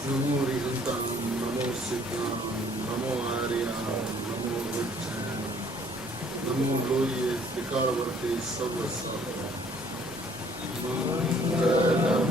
नमो रिहंतं नमो सिद्धां नमो आर्यां नमो वज्रं नमो लोये त्रिकालवर्ते सर्वसा मंगलम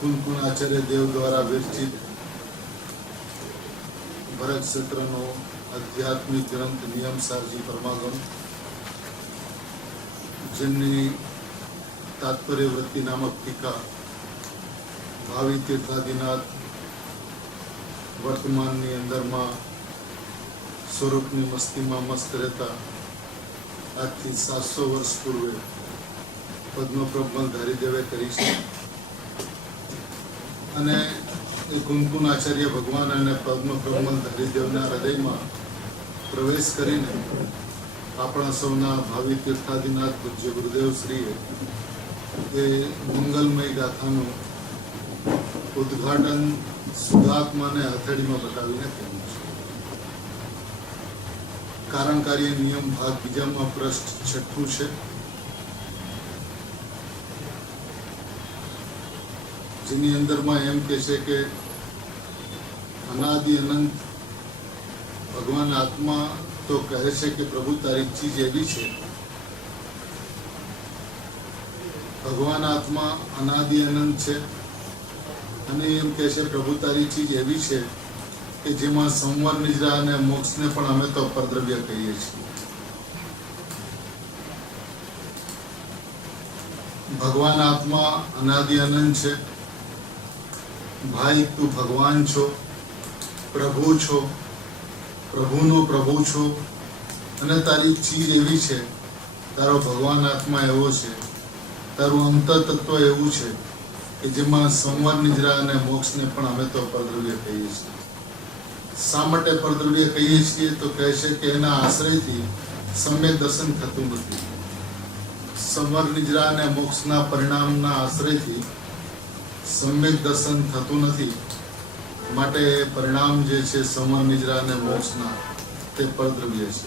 कुलकुणाचार्य देव द्वारा विरचित भरत क्षेत्रનો આધ્યાત્મિક ગ્રંથ નિયમ સારજી પરમાગમ જેમની તાત્પર્ય વૃત્તિ નામક ટીકા ભાવિ તીર્થાદિનાથ વર્તમાનની અંદરમાં સ્વરૂપની મસ્તીમાં મસ્ત રહેતા આજથી 700 વર્ષ પૂર્વે પદ્મપ્રબલ ધારીદેવે કરી છે અને એ કુંકુનાચાર્ય ભગવાન અને પદ્મપ્રબલ ધારીદેવના હૃદયમાં પ્રવેશ કરીને આપણા સૌના ભાવિ તીર્થાદિનાથ પૂજ્ય ગુરુદેવ શ્રીએ એ મંગલમય ગાથાનું ઉદ્ઘાટન સુધાત્માને હથેળીમાં બતાવીને કર્યું છે. કારણ કાર્ય નિયમ ભાગ બીજામાં પૃષ્ઠ 6 છે, જેની અંદરમાં એમ કે છે કે અનાદિ અનંત ભગવાન આત્મા તો કહે છે કે પ્રભુ તારી ચીજ એવી છે, ભગવાન આત્મા અનાદિ અનંત છે અને એમ કહે છે પ્રભુ તારી ચીજ એવી છે કે જેમાં સંવર નિજરા અને મોક્ષને પણ અમે તો પરદ્રવ્ય કહીએ છીએ. ભગવાન આત્મા અનાદિ અનંત છે. ભાઈ તું ભગવાન છો, પ્રભુ છો, પ્રભુનો પ્રભુ છો અને તારી ચીજ એવી છે, તારો ભગવાન આત્મા એવો છે, તારું અંતર તત્વ એવું છે કે જેમાં સંવર નિજરા અને મોક્ષને પણ અમે તો પરદ્રવ્ય કહીએ છીએ. શા માટે પરદ્રવ્ય કહીએ છીએ તો કહે છે કે એના આશ્રયથી સમ્યક દર્શન થતું નથી. સંવર નિજરા અને મોક્ષના પરિણામના આશ્રયથી સમ્યક દર્શન થતું નથી. માટે પરિણામ જે છે સંવર નિજરા અને મોક્ષના તે પરદ્રવ્ય છે.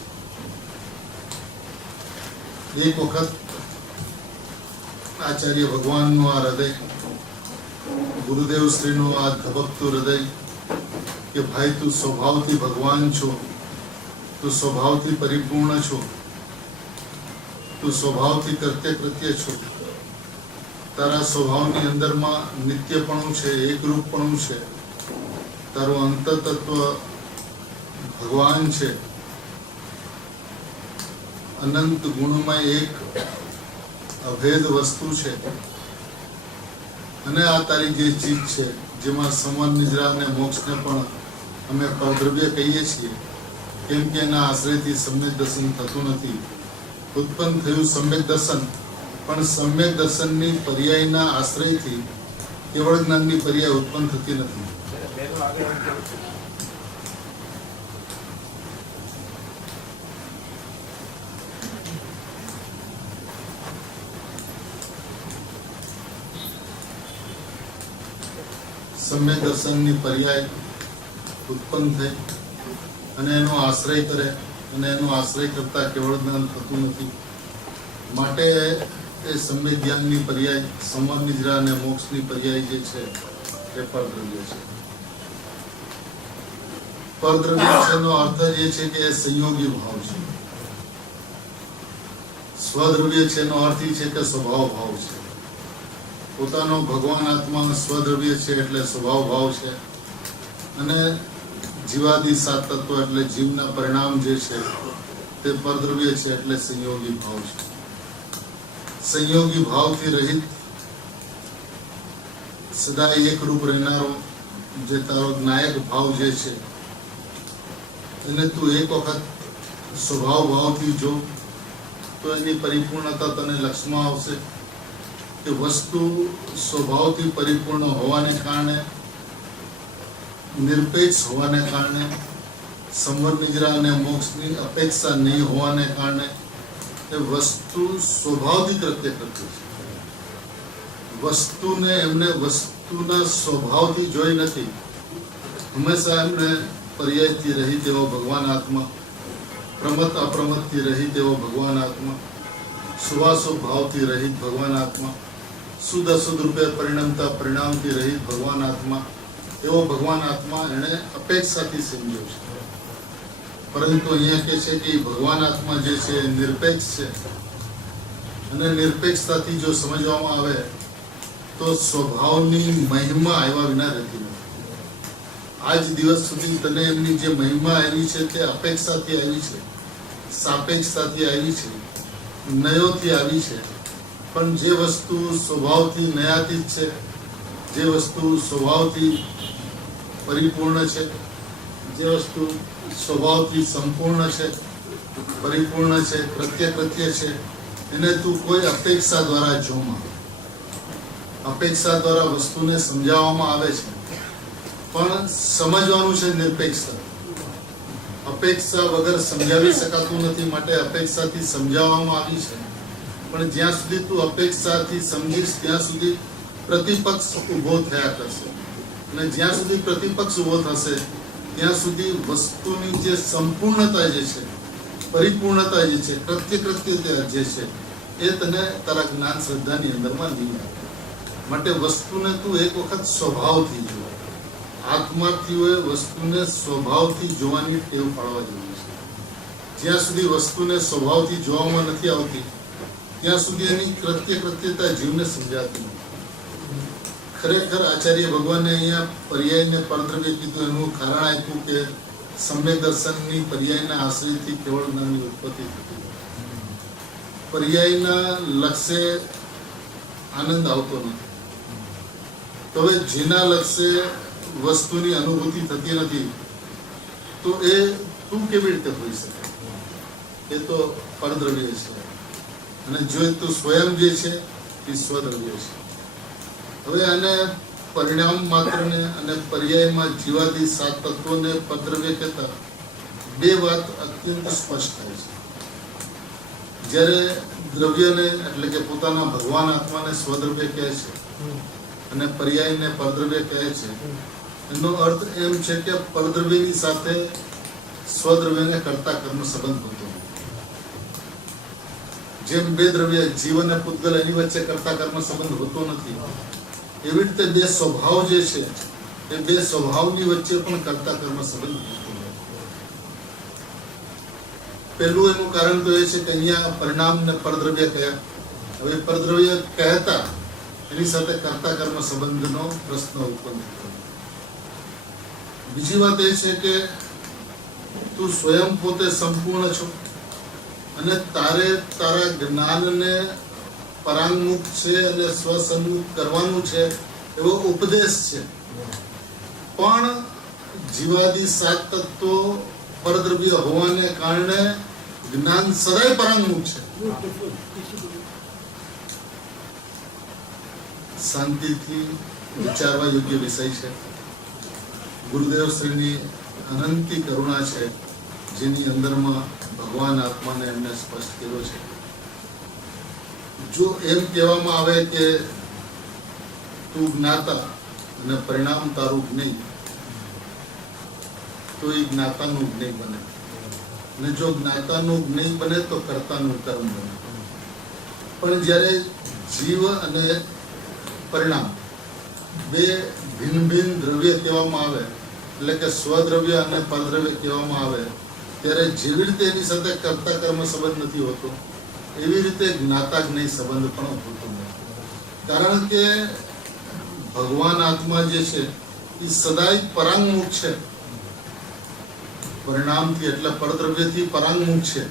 એક વખત આચાર્ય ભગવાનનું આ હૃદય, ગુરુદેવ શ્રીનું આ ધબકતું હૃદય કે ભાઈ તું સ્વભાવથી ભગવાન છો, તું સ્વભાવથી પરિપૂર્ણ છો, તું સ્વભાવથી કૃત્ય છો તારા સ્વભાવની અંદરમાં નિત્યપણું છે, એકરૂપપણું છે, તારું અંતતત્વ ભગવાન છે, અનંત ગુણમાં એક અભેદ વસ્તુ છે. અને આ તારી જે ચીજ છે જેમાં સંવર નિદ્રા અને મોક્ષને પણ અમે પરદ્રવ્ય કહીએ છીએ, કેમ કે એના આશ્રયથી સમ્યક દર્શન થતું નથી. ઉત્પન્ન થયું સમ્યક દર્શન, પણ સમ્યક દર્શનની પર્યાયના આશ્રયથી કેવળ જ્ઞાનની પર્યાય ઉત્પન્ન થતી નથી. સમ્યક દર્શનની પર્યાય ઉત્પન્ન થઈ અને એનો આશ્રય કરે, અને એનો આશ્રય કરતા કેવળ જ્ઞાન થતું નથી. માટે એ સમ્યક જ્ઞાનની પર્યાય, સંવર નિદ્રા અને મોક્ષની પર્યાય જે છે એ પરદ્રવ્ય છે. પરદ્રવ્ય છેનો અર્થ એ છે કે એ સંયોગી ભાવ છે. સ્વદ્રવ્ય છેનો અર્થ એ છે કે સ્વભાવ ભાવ છે. પોતાનો ભગવાન આત્મા સ્વદ્રવ્ય છે એટલે સ્વભાવ ભાવ છે, અને જીવાદી સાત તત્વ એટલે જીવના પરિણામ જે છે તે પરદ્રવ્ય છે એટલે સંયોગી ભાવ છે. સંયોગી ભાવથી રહિત સદા એકરૂપ રહેનારો જે તારો નાયક ભાવ જે છે એને તું એક વખત સ્વભાવ ભાવથી જો તો એની પરિપૂર્ણતા તને લક્ષમાં આવશે કે વસ્તુ સ્વભાવથી પરિપૂર્ણ હોવાને કારણે, નિરપેક્ષ હોવાને કારણે, સંવર નિદ્રા અને મોક્ષની અપેક્ષા નહીં હોવાને કારણે એ વસ્તુ સ્વભાવથી કૃત્ય કરતી છે. વસ્તુને એમને વસ્તુના સ્વભાવથી જોઈ નથી. હંમેશા એમને પર્યાયથી રહિત એવો ભગવાન આત્મા, પ્રમત અપ્રમતથી રહિત એવો ભગવાન આત્મા, સુવાસો ભાવથી રહિત ભગવાન આત્મા, શુદ્ધ અશુદ્ધ રૂપે પરિણમતા પરિણામથી રહિત ભગવાન આત્મા, એવો ભગવાન આત્મા એને અપેક્ષાથી સમજ્યો છે. પરંતુ અહીંયા કહે છે કે ભગવાન આત્મા જે છે નિરપેક્ષ છે, અને નિરપેક્ષતાથી જો સમજવામાં આવે તો સ્વભાવની મહિમા આવ્યા વિના રહેતી નથી. આજ દિવસ સુધી તને એમની જે મહિમા આવી છે તે અપેક્ષાથી આવી છે, સાપેક્ષતાથી આવી છે, નયોથી આવી છે. પણ જે વસ્તુ સ્વભાવથી નયાતીત છે, જે વસ્તુ સ્વભાવથી પરિપૂર્ણ છે, જે વસ્તુ સ્વભાવથી સંપૂર્ણ છે, પરિપૂર્ણ છે, કૃત્ય છે, એને તું કોઈ અપેક્ષા દ્વારા જોમાં, અપેક્ષા દ્વારા વસ્તુને સમજાવવામાં આવે છે, પણ સમજવાનું છે નિરપેક્ષતા. અપેક્ષા વગર સમજાવી શકાતું નથી, માટે અપેક્ષાથી સમજાવવામાં આવી છે. પણ જ્યાં સુધી તું અપેક્ષાથી સમજીશ ત્યાં સુધી પ્રતિપક્ષ ઉભો થયા કરશે, અને જ્યાં સુધી પ્રતિપક્ષ ઉભો થશે ત્યાં સુધી વસ્તુની જે સંપૂર્ણતા જે છે, પરિપૂર્ણતા જે છે, કૃત્ય જે છે એ તને તારા જ્ઞાન શ્રદ્ધાની અંદરમાં નહીં આવે. માટે વસ્તુને તું એક વખત સ્વભાવથી જો, આત્માથી હોય વસ્તુને સ્વભાવથી જોવાની ટેવ પાડવા જેવી છે. જ્યાં સુધી વસ્તુને સ્વભાવથી જોવામાં નથી આવતી ત્યાં સુધી એની કૃત્યતા જીવને સમજાતી નથી. ખરેખર આચાર્ય ભગવાને અહીંયા પર્યાયને પરદ્રવ્ય કીધું, એનું કારણ આપ્યું કે સમ્યક દર્શનની પર્યાયના આશ્રયથી કેવળ જ્ઞાનની ઉત્પત્તિ થતી. પર્યાયના લક્ષ્ય આનંદ આવતો નથી. તો હવે જેના લક્ષ્ય વસ્તુની અનુભૂતિ થતી નથી તો એ તું કેવી રીતે હોઈ શકે? એ તો પરદ્રવ્ય છે, અને જો તું સ્વયં જે છે એ સ્વદ્રવ્ય છે. હવે આને પરિણામ માત્રને અને પર્યાયમાં જીવાદી સાત તત્વોને પરદ્રવ્ય કહેતા બે વાત અત્યંત સ્પષ્ટ થાય છે. જ્યારે દ્રવ્યને એટલે કે પોતાના ભગવાન આત્માને સ્વદ્રવ્ય કહે છે અને પર્યાયને પરદ્રવ્ય કહે છે, એનો અર્થ એમ છે કે પરદ્રવ્યની સાથે સ્વદ્રવ્યને કરતા કર્મ સંબંધ હોતો નથી. જેમ બે દ્રવ્ય જીવ અને પૂતગલ એની વચ્ચે કરતા કર્મ સંબંધ હોતો નથી, એવી રીતે બે સ્વભાવ જે છે એ બે સ્વભાવની વચ્ચે પણ કરતા કર્મ સંબંધ હોતો નથી. પહેલું એનું કારણ તો એ છે કે અહીંયા પરિણામને પરદ્રવ્ય કહ્યા. હવે પરદ્રવ્ય કહેતા એની સાથે કર્તા કર્મ સંબંધનો પ્રશ્ન ઉત્પન્ન થયો. બીજી વાત એ છે કે તું સ્વયં પોતે સંપૂર્ણ છો અને તારે તારા જ્ઞાનને પરાંગમુખ છે અને સ્વસન્મુખ કરવાનું છે એવો ઉપદેશ છે. પણ જીવાદી સાત તત્વો પરદ્રવ્ય હોવાને કારણે જ્ઞાન સદાય પરાંગમુખ છે. શાંતિથી વિચારવા યોગ્ય વિષય છે. ગુરુદેવ શ્રીની અનંતી કરુણા છે, જેની અંદરમાં ભગવાન આત્માને એમને સ્પષ્ટ કર્યો છે. જો એમ કહેવામાં આવે કે તું જ્ઞાતા અને પરિણામ તારું જ્ઞેય, તો એ જ્ઞાતાનું જ્ઞેય બને, અને જો જ્ઞાતાનું જ્ઞેય બને તો કર્તાનું કર્મ બને. પણ જ્યારે જીવ અને પરિણામ બે ભિન્ન ભિન્ન દ્રવ્ય કહેવામાં આવે, એટલે કે સ્વદ્રવ્ય અને પરદ્રવ્ય કહેવામાં આવે, ત્યારે જેવી રીતે એની સાથે કર્તા કર્મ સંબંધ નથી હોતો, એવી રીતે જ્ઞાતા જ્ઞેય સંબંધ પણ હોતો નથી. કારણ કે ભગવાન આત્મા જે છે એ સદાય પરાંગમુખ છે, પરિણામથી એટલે પરદ્રવ્યથી પરાંગમુખ છે.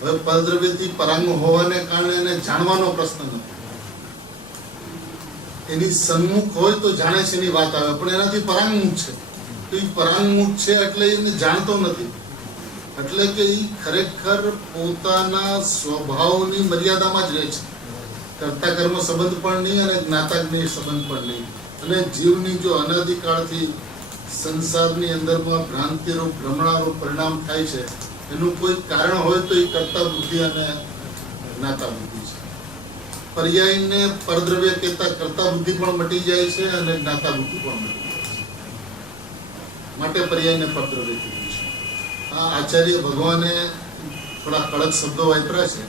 હવે પરદ્રવ્યથી પરાંગ હોવાને કારણે એને જાણવાનો પ્રશ્ન નથી. એની સન્મુખ હોય તો જાણે છે એની વાત આવે, પણ એનાથી પરાંગમુખ છે. તો એ પરાંગમુખ છે એટલે એને જાણતો નથી. એટલે કે એ ખરેખર પોતાના સ્વભાવની મર્યાદામાં જ રહે છે. કર્તા કર્મ સંબંધ પણ નહીં અને જ્ઞાતા જ્ઞેય સંબંધ પણ નહીં. અને જીવની જો અનાદિકાળથી સંસારની અંદરમાં ભ્રાંતિરૂપ ભ્રમણારૂપ પરિણામ થાય છે, એનું કોઈ કારણ હોય તો એ કર્તા બુદ્ધિ અને જ્ઞાતા બુદ્ધિ છે. પર્યાયને પરદ્રવ્ય કહેતા કર્તા બુદ્ધિ પણ મટી જાય છે અને જ્ઞાતા બુદ્ધિ પણ મટી જાય છે. માટે પર્યાયને પરદ્રવ્ય કીધું છે. આ આચાર્ય ભગવાને થોડા કડક શબ્દો વાપર્યા છે,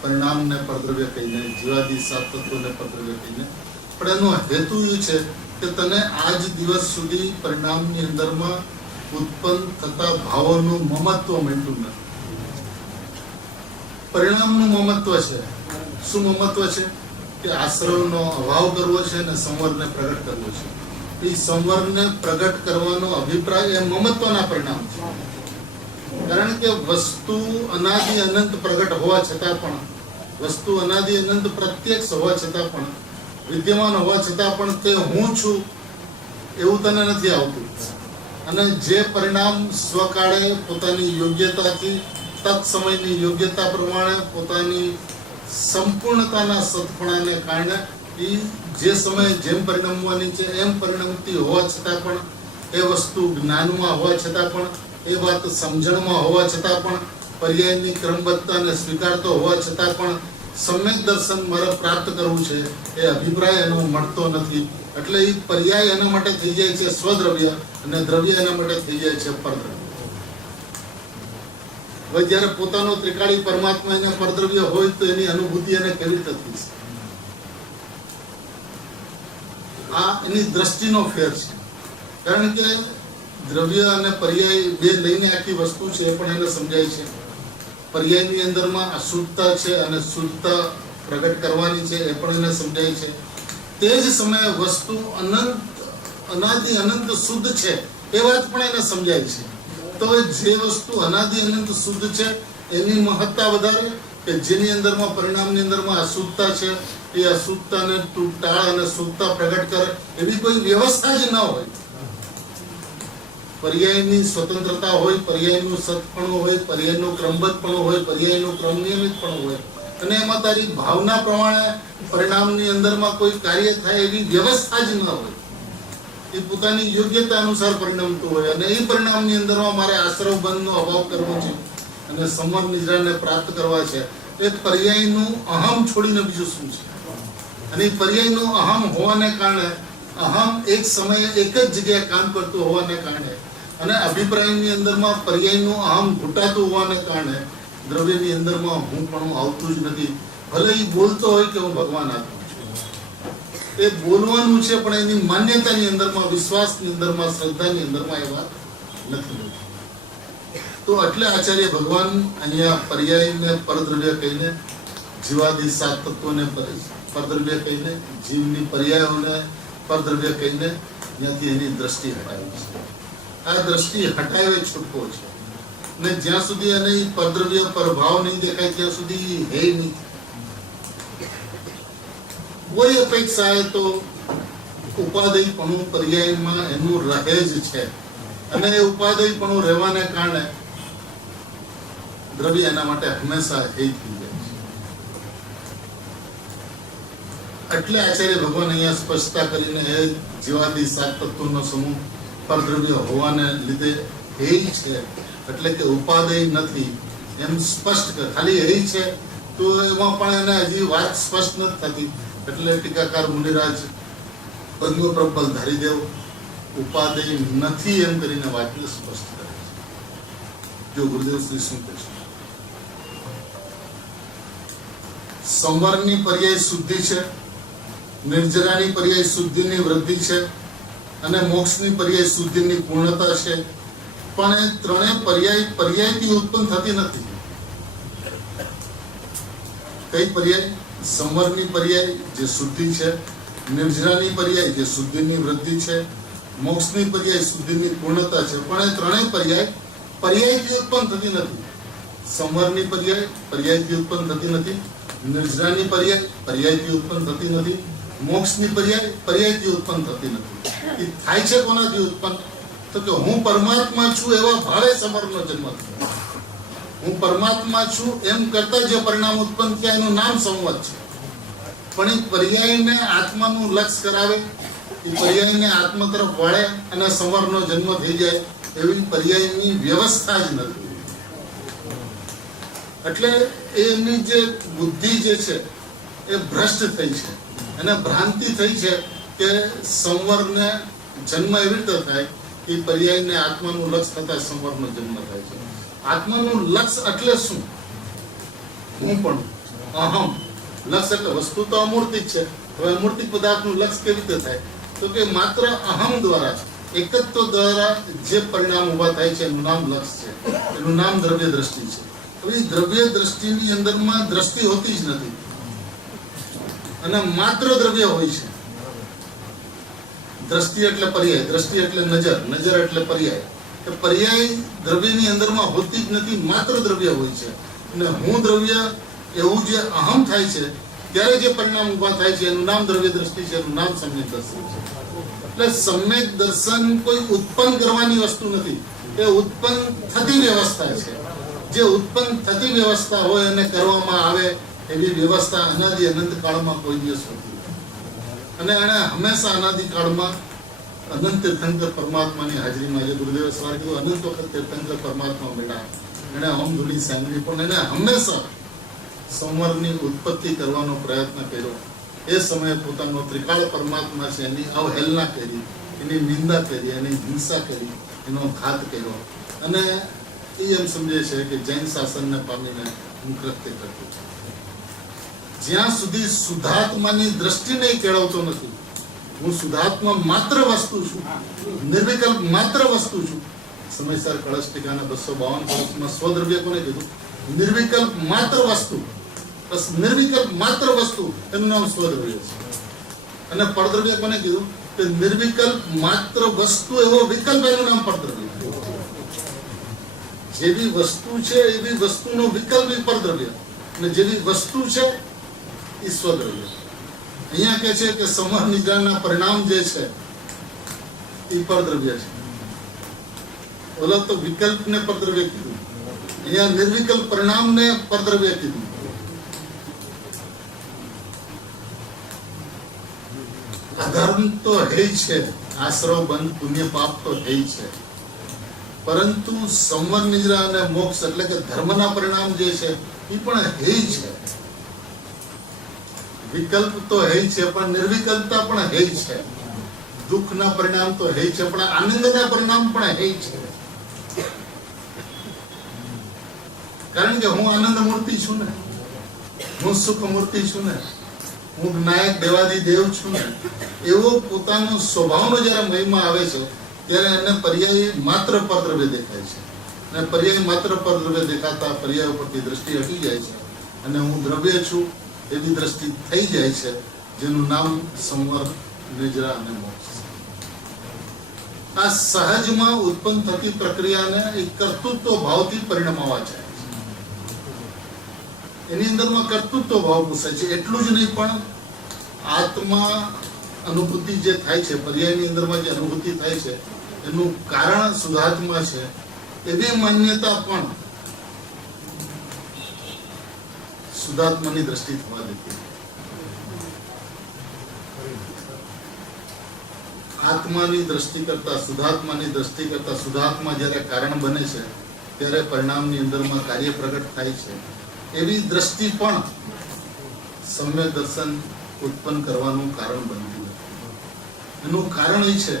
પરિણામને પરદ્રવ્ય કહીને, જીવાદી સાત તત્વોને પરદ્રવ્ય કહીને. પણ એનો હેતુ એ છે કે તને આજ દિવસ સુધી પરિણામની અંદરમાં ઉત્પન્ન થતા ભાવોનું મમત્વ મળતું નથી. પરિણામનું મમત્વ છે. શું મમત્વ છે? કે આશ્રવનો અભાવ કરવો છે અને સંવરને પ્રગટ કરવો છે. એ સંવરને પ્રગટ કરવાનો અભિપ્રાય એ મમત્વના પરિણામ છે. કારણ કે વસ્તુ અનાદિ અનંત પ્રગટ હોવા છતાં પણ, વસ્તુ અનાદિ અનંત પ્રત્યક્ષ હોવા છતાં પણ, વિદ્યમાન હોવા છતાં પણ તે હું છું એવું તને નથી આવતું. અને જે પરિણામ સ્વકાળે પોતાની યોગ્યતાથી તત્સમયની યોગ્યતા પ્રમાણે પોતાની સંપૂર્ણતાના સત્પણાને કારણે એ જે સમયે જેમ પરિણમવાની છે એમ પરિણમતી હોવા છતાં પણ, એ વસ્તુ જ્ઞાનમાં હોવા છતાં પણ, એ વાત સમજણમાં હોવા છતાં પણ, પર્યાયની ક્રમબદ્ધતાને સ્વીકારતો હોવા છતાં પણ સમ્યક દર્શન મારે પ્રાપ્ત કરવું છે એ અભિપ્રાય એનો મળતો નથી. એટલે એ પર્યાય એના માટે થઈ જાય છે સ્વદ્રવ્ય, અને દ્રવ્ય એના માટે થઈ જાય છે પરદ્રવ્ય. હવે જયારે પોતાનો ત્રિકાળી પરમાત્મા એને પરદ્રવ્ય હોય તો એની અનુભૂતિ એને કેવી રીતે થઈ છે? આ એની દ્રષ્ટિનો ફેર છે. કારણ કે દ્રવ્ય અને પર્યાય બે લઈને આખી વસ્તુ છે એ પણ એને સમજાય છે. પર્યાયની અંદરમાં અશુદ્ધતા છે અને શુદ્ધતા પ્રગટ કરવાની છે એ પણ એને સમજાય છે. તે જ સમયે વસ્તુ અનંત અનાદિ અનંત શુદ્ધ છે એ વાત પણ એને સમજાય છે. તો જે વસ્તુ અનાદિ અનંત શુદ્ધ છે એની મહત્તા વધારે, કે જેની અંદરમાં પરિણામની અંદરમાં અશુદ્ધતા છે એ અશુદ્ધતાને ટાળ અને શુદ્ધતા પ્રગટ કરે એવી કોઈ વ્યવસ્થા જ ન હોય. પર્યાયની સ્વતંત્રતા હોય, પર્યાયનું સતપણું હોય, પર્યાયનું ક્રમબદ્ધપણું હોય, પર્યાયનું ક્રમનિયમિતપણું હોય, અને એમાં તારી ભાવના પ્રમાણે પરિણામની અંદરમાં કોઈ કાર્ય થાય એવી વ્યવસ્થા જ ન હોય. એ પોતાની યોગ્યતા અનુસાર પરિણમતું હોય, અને એ પરિણામની અંદરમાં મારે આશ્રવ બંધનો અભાવ કરવો છે અને સંવર નિદ્રાને પ્રાપ્ત કરવા છે. એ પર્યાયનું અહમ છોડીને બીજું શું છે? અને એ પર્યાયનું અહમ હોવાને કારણે, અહમ એક સમયે એક જ જગ્યાએ કામ કરતું હોવાને કારણે, અને અભિપ્રાયની અંદરમાં પર્યાયનું અહમ ઘૂંટાતું હોવાને કારણે દ્રવ્યની અંદરમાં હું પણ આવતું જ નથી. ભલે એ બોલતો હોય કે હું ભગવાન આત્મા છું, એ બોલવાનું છે પણ એની માન્યતાની અંદરમાં, વિશ્વાસની અંદરમાં, શ્રદ્ધાની અંદરમાં એ વાત નથી. તો એટલે આચાર્ય ભગવાન અહીંયા પર્યાયને પરદ્રવ્ય કહીને જીવાદી સાત તત્વોને પરદ્રવ્ય કહીને, જીવની પર્યાયોને પરદ્રવ્ય કહીને ત્યાંથી એની દ્રષ્ટિ હટાવી છે. આ દ્રષ્ટિ હટાવે છૂટકો છે, ને જ્યાં સુધી એને પરદ્રવ્ય પરભાવ નહીં દેખાય ત્યાં સુધી હે નહીં. કોઈ અપેક્ષાએ તો ઉપાદેયપણું પર્યાયમાં એનું રહે જ છે, અને એ ઉપાદેયપણું રહેવાને કારણે દ્રવ્ય એના માટે હંમેશા હે થઈ જાય છે. એટલે આચાર્ય ભગવાન અહીંયા સ્પષ્ટતા કરીને એ જીવાદી સાત તત્વોનો સમૂહ પરદ્રવ્ય હોવાને લીધે હે છે, એટલે કે ઉપાદેય નથી એમ સ્પષ્ટ કરે. ખાલી હે છે તો એમાં પણ એને હજી વાત સ્પષ્ટ નથી થતી, એટલે ટીકાકાર મુનિરાજ બંધુ પ્રબલ ધારીદેવ ઉપાદેય નથી એમ કરીને વાતને સ્પષ્ટ કરે છે. જો ગુરુદેવ શ્રી શું કહે છે? સંવરની પર્યાય શુદ્ધિ છે, નિર્જરાની પર્યાય શુદ્ધિની વૃદ્ધિ છે, અને મોક્ષની પર્યાય શુદ્ધિની પૂર્ણતા છે. પણ એ ત્રણેય પર્યાયથી ઉત્પન્ન થતી નથી. કઈ પર્યાય? સંવરની પર્યાય જે શુદ્ધિ છે, નિર્જરાની પર્યાય જે શુદ્ધિની વૃદ્ધિ છે, મોક્ષની પર્યાય શુદ્ધિની પૂર્ણતા છે. પણ એ ત્રણેય પર્યાયથી ઉત્પન્ન થતી નથી. સંવરની પર્યાય પર્યાયથી ઉત્પન્ન થતી નથી, નિર્જરાની પર્યાયથી ઉત્પન્ન થતી નથી, મોક્ષની પર્યાયથી ઉત્પન્ન થતી નથી. એ થાય છે કોનાથી ઉત્પન્ન? તો કે હું પરમાત્મા છું એવા ભાવે સમરનો જન્મ થયો. હું પરમાત્મા છું એમ કરતા જે પરિણામ ઉત્પન્ન થયા એનું નામ સંવત છે. પણ એ પર્યાયને આત્માનું લક્ષ્ય કરાવે, એ પર્યાયને આત્મા તરફ વળે અને સંવરનો જન્મ થઈ જાય એવી પર્યાયની વ્યવસ્થા જ નથી. એટલે એની જે બુદ્ધિ જે છે એ ભ્રષ્ટ થઈ છે, અને ભ્રાંતિ થઈ છે કે સંવરને જન્મ એવી રીતે થાય કે પર્યાયને આત્માનું લક્ષ્ય થતા સંવરનો જન્મ થાય છે. આત્માનું લક્ષ્ય એટલે શું? હું પણ અહમ. લક્ષ્ય એટલે વસ્તુ તો અમૂર્તિક છે. હવે અમૂર્તિક પદાર્થનું લક્ષ્ય કેવી રીતે થાય? તો કે માત્ર અહમ દ્વારા, એકત્વ દ્વારા જે પરિણામ ઉભા થાય છે એનું નામ લક્ષ્ય છે, એનું નામ દ્રવ્ય દ્રષ્ટિ છે. હવે દ્રવ્ય દ્રષ્ટિની અંદરમાં દ્રષ્ટિ હોતી જ નથી, અને માત્ર દ્રવ્ય હોય છે. દ્રષ્ટિ એટલે પર્યાય, દ્રષ્ટિ એટલે નજર, નજર એટલે પર્યાય. પર્યાય દ્રવ્યની અંદરમાં હોતી જ નથી, માત્ર દ્રવ્ય હોય છે. અને હું દ્રવ્ય એવું જે અહમ થાય છે ત્યારે જે પરિણામ ઉભા થાય છે એનું નામ દ્રવ્ય દ્રષ્ટિ છે, એનું નામ સમ્યક દર્શન છે. એટલે સમ્યક દર્શન કોઈ ઉત્પન્ન કરવાની વસ્તુ નથી, એ ઉત્પન્ન થતી વ્યવસ્થા છે. જે ઉત્પન્ન થતી વ્યવસ્થા હોય એને કરવામાં આવે એવી વ્યવસ્થા અનાદિ અનંત કાળમાં કોઈ દિવસ હોતી નથી. અને એને હંમેશા અનાદિ કાળમાં અનંત તીર્થંકર પરમાત્માની હાજરીમાં, જે ગુરુદેવે સવારે કીધું અનંત વખત તીર્થંકર પરમાત્મા મળ્યા, એને ઓમ ધૂળી સાંભળી, પણ એને હંમેશા સંવરની ઉત્પત્તિ કરવાનો પ્રયત્ન કર્યો. એ સમયે પોતાનો ત્રિકાળ પરમાત્મા છે એની અવહેલના કરી, એની નિંદા કરી, એની હિંસા કરી, એનો ઘાત કર્યો. અને એ એમ સમજે છે કે જૈન શાસનને પામીને હું કૃત્ય કરતો છું. જ્યાં સુધી શુદ્ધાત્માની દ્રષ્ટિ નહીં કેળવતો નથી, હું શુદ્ધાત્મા માત્ર વસ્તુ છું, નિર્વિકલ્પ માત્ર વસ્તુ છું. સમયસર કળશ ટીકાના 252 કળશમાં સ્વદ્રવ્ય કોને કીધું? નિર્વિકલ્પ માત્ર વસ્તુ. બસ નિર્વિકલ્પ માત્ર વસ્તુ એનું નામ સ્વદ્રવ્ય છે. અને પરદ્રવ્ય કોને કીધું? કે નિર્વિકલ્પ માત્ર વસ્તુ એવો વિકલ્પ, એનું નામ પરદ્રવ્ય. જેવી વસ્તુ છે એવી વસ્તુનો વિકલ્પ એ પરદ્રવ્ય, અને જેવી વસ્તુ છે એ સ્વદ્રવ્ય. અહીંયા કે છે કે સમર નિદ્રાના પરિણામ જે છે એ પરદ્રવ્ય છે. ઓલો તો વિકલ્પને પરદ્રવ્ય કીધું, અહીંયા નિર્વિકલ્પ પરિણામને પરદ્રવ્ય કીધું. અધર્મ તો હે છે, આશ્રવ બંધ પુણ્ય પાપ તો હે છે, પરંતુ સંવર નિદ્રા અને મોક્ષ એટલે કે ધર્મના પરિણામ જે છે એ પણ હે છે. વિકલ્પ તો હે છે, પણ નિર્વિકલ્પતા પણ હે છે. દુઃખના પરિણામ તો હે છે, પણ આનંદના પરિણામ પણ હે છે. કારણ કે હું આનંદ મૂર્તિ છું ને, હું સુખ મૂર્તિ છું ને, હું નાયક દેવાદી દેવ છું ને, એવો પોતાનો સ્વભાવનો જયારે મહિમા આવે છે ત્યારે એને પર્યાય માત્ર પરદ્રવ્ય દેખાય છે. અને પર્યાય માત્ર પરદ્રવ્ય દેખાતા પર્યાય ઉપરથી દ્રષ્ટિ હટી જાય છે, અને હું દ્રવ્ય છું એવી દ્રષ્ટિ થઈ જાય છે, જેનું નામ સંવર, નિજરા અને મોક્ષ છે. આ સહજમાં ઉત્પન્ન થતી પ્રક્રિયાને એક કર્તૃત્વ ભાવથી પરિણમવા જાય છે. એની અંદરમાં કર્તૃત્વ ભાવ પૂછાય છે. એટલું જ નહીં, પણ આત્મા અનુભૂતિ જે થાય છે, પર્યાયની અંદરમાં જે અનુભૂતિ થાય છે, એનું કારણ શુદ્ધાત્મા છે, એવી માન્યતા પણ શુદ્ધાત્માની દ્રષ્ટિ થવા દેતી. આત્માની દ્રષ્ટિ કરતા શુદ્ધાત્માની દ્રષ્ટિ કરતા શુદ્ધાત્મા જ્યારે કારણ બને છે, ત્યારે પરિણામની અંદરમાં કાર્ય પ્રગટ થાય છે. એવી દ્રષ્ટિ પણ સમ્યક દર્શન ઉત્પન્ન કરવાનું કારણ બનતું નથી. એનું કારણ એ છે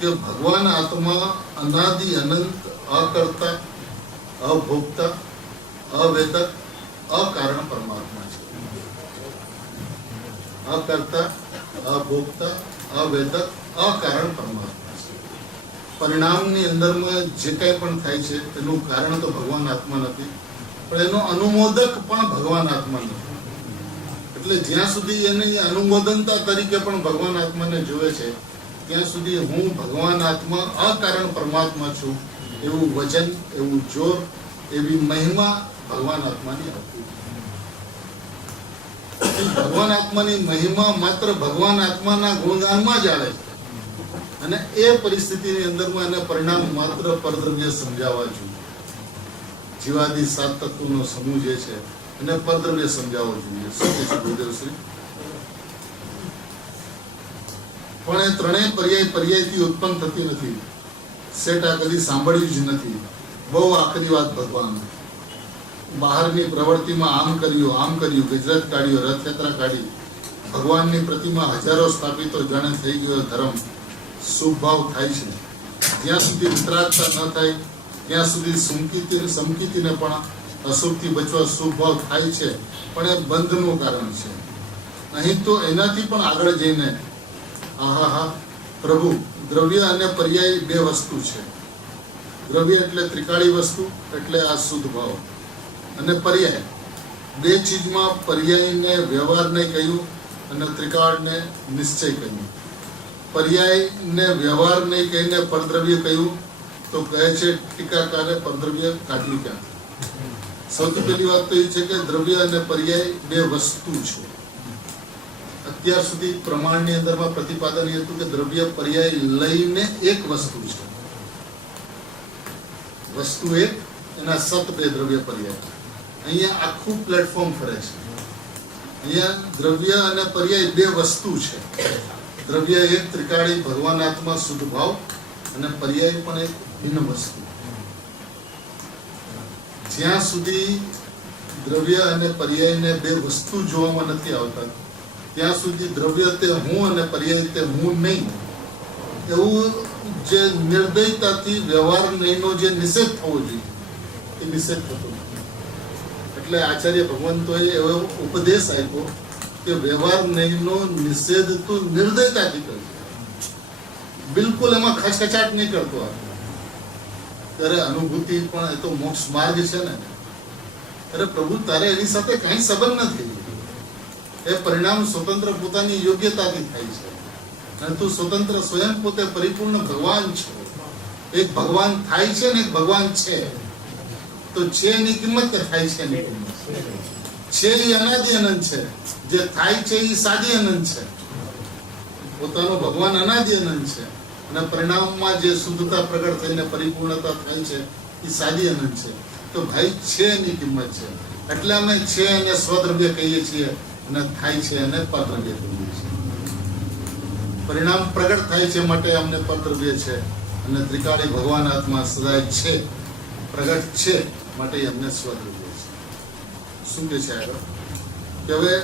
કે ભગવાન આત્મા અનાદિ અનંત, અકર્તા, અભોક્તા, અવેદક, અકારણ પરમાત્મા છે. અકર્તા, અભોક્તા, અવેદક, અકારણ પરમાત્મા છે. પરિણામની અંદરમાં જે કંઈ પણ થાય છે એનું કારણ તો ભગવાન આત્મા નથી, પણ એનો અનુમોદક પણ ભગવાન આત્મા નથી. એટલે જ્યાં સુધી એની અનુમોદનતા તરીકે પણ ભગવાન આત્માને જોવે છે, ત્યાં સુધી હું ભગવાન આત્મા અકારણ પરમાત્મા છું એવું વચન, એવું જોર, એવી મહિમા ભગવાન આત્માની હતી. ભગવાન આત્માની મહિમા માત્ર ભગવાન આત્માના ગુણગાનમાં જ આવે છે, અને એ પરિસ્થિતિની અંદરમાં એને પરિણામ માત્ર પરદ્રવ્ય સમજાવવા જોઈએ. જીવાદી 7 તત્વોનો સમૂહ જે છે એને પરદ્રવ્ય સમજાવવો જોઈએ. શું કે છે ગુરુદેવશ્રી? પણ એ ત્રણેય પર્યાયથી ઉત્પન્ન થતી નથી. સેટ આ કદી સાંભળ્યું જ નથી. બહુ આખરી વાત ભગવાન. બહારની પ્રવૃત્તિમાં આમ કર્યું, ગજરાત કાઢ્યો, રથયાત્રા કાઢી, ભગવાનની પ્રતિમા હજારો સ્થાપિતો, જાણે થઈ ગયો ધર્મ. શુભ ભાવ થાય છે. જ્યાં સુધી વિતરાગતા ન થાય ત્યાં સુધી સમકીતીને પણ અશુભથી બચવા શુભ ભાવ થાય છે, પણ એ બંધનું કારણ છે. અહીં તો એનાથી પણ આગળ જઈને આહા પ્રભુ, દ્રવ્ય અને પર્યાય 2 વસ્તુ છે. દ્રવ્ય એટલે ત્રિકાળી વસ્તુ, એટલે આ શુદ્ધ ભાવ, અને પર્યાય 2 ચીજમાં પર્યાયને વ્યવહારને કહ્યું અને ત્રિકાળને નિશ્ચય કહ્યું. પર્યાયને વ્યવહાર નહીં કહીને પરદ્રવ્ય કહ્યું તો કહે છે ટીકાકારે પરદ્રવ્ય કાઢ્યું ક્યાં? સૌથી પહેલી વાત તો એ છે કે દ્રવ્ય અને પર્યાય 2 વસ્તુ છે. અત્યાર સુધી પ્રમાણની અંદરમાં પ્રતિપાદન એ હતું કે દ્રવ્ય પર્યાય લઈને એક વસ્તુ છે. વસ્તુ એક, એના સત 2 દ્રવ્ય પર્યાય. અહીંયા આખું પ્લેટફોર્મ ફરે છે. અહીંયા દ્રવ્ય અને પર્યાય 2 વસ્તુ છે. દ્રવ્ય એક ત્રિકાળી ભગવાન આત્મા શુદ્ધ ભાવ, અને પર્યાય પણ એક ભિન્ન વસ્તુ. જ્યાં સુધી દ્રવ્ય અને પર્યાયને 2 વસ્તુ જોવામાં નથી આવતા, ત્યાં સુધી દ્રવ્ય તે હું અને પર્યાય તે હું નહીં, એવું જે નિર્દયતાથી વ્યવહાર નહીંનો જે નિષેધ થવો જોઈએ એ નિષેધ થતો નથી. એટલે આચાર્ય ભગવંતોએ એવો ઉપદેશ આપ્યો કે વ્યવહાર નહીંનો નિષેધ તો નિર્દયતાથી કરજો, બિલકુલ એમાં ખચખચાટ નહીં કરતો. ત્યારે અનુભૂતિ પણ એ તો મોક્ષ માર્ગ છે ને. અરે પ્રભુ, તારે એની સાથે કઈ સંબંધ નથી. એ પરિણામ સ્વતંત્ર પોતાની યોગ્યતાથી થાય છે, અને તું સ્વતંત્ર સ્વયં પોતે પરિપૂર્ણ ભગવાન છો. એક ભગવાન થાય છે ને એક ભગવાન છે. તો છે એની કિંમત થાય છે, એની કિંમત છે એ અનાદિ અનંત છે, જે થાય છે એ સાદી અનંત છે. પોતાનો ભગવાન અનાદિ અનંત છે, અને પરિણામમાં જે શુદ્ધતા પ્રગટ થઈને પરિપૂર્ણતા થાય છે એ સાદી અનંત છે. તો ભાઈ છે એની કિંમત છે, એટલે અમે છે એને સ્વદ્રવ્ય કહીએ છીએ, અને થાય છે એને પરદ્રવ્ય કહીએ છીએ. પરિણામ પ્રગટ થાય છે માટે અમને પરદ્રવ્ય છે, અને ત્રિકાળી ભગવાન આત્મા સદાય છે, પ્રગટ છે માટે અમને સ્વદ્રવ્ય છે. શું કે છે આગળ? કે હવે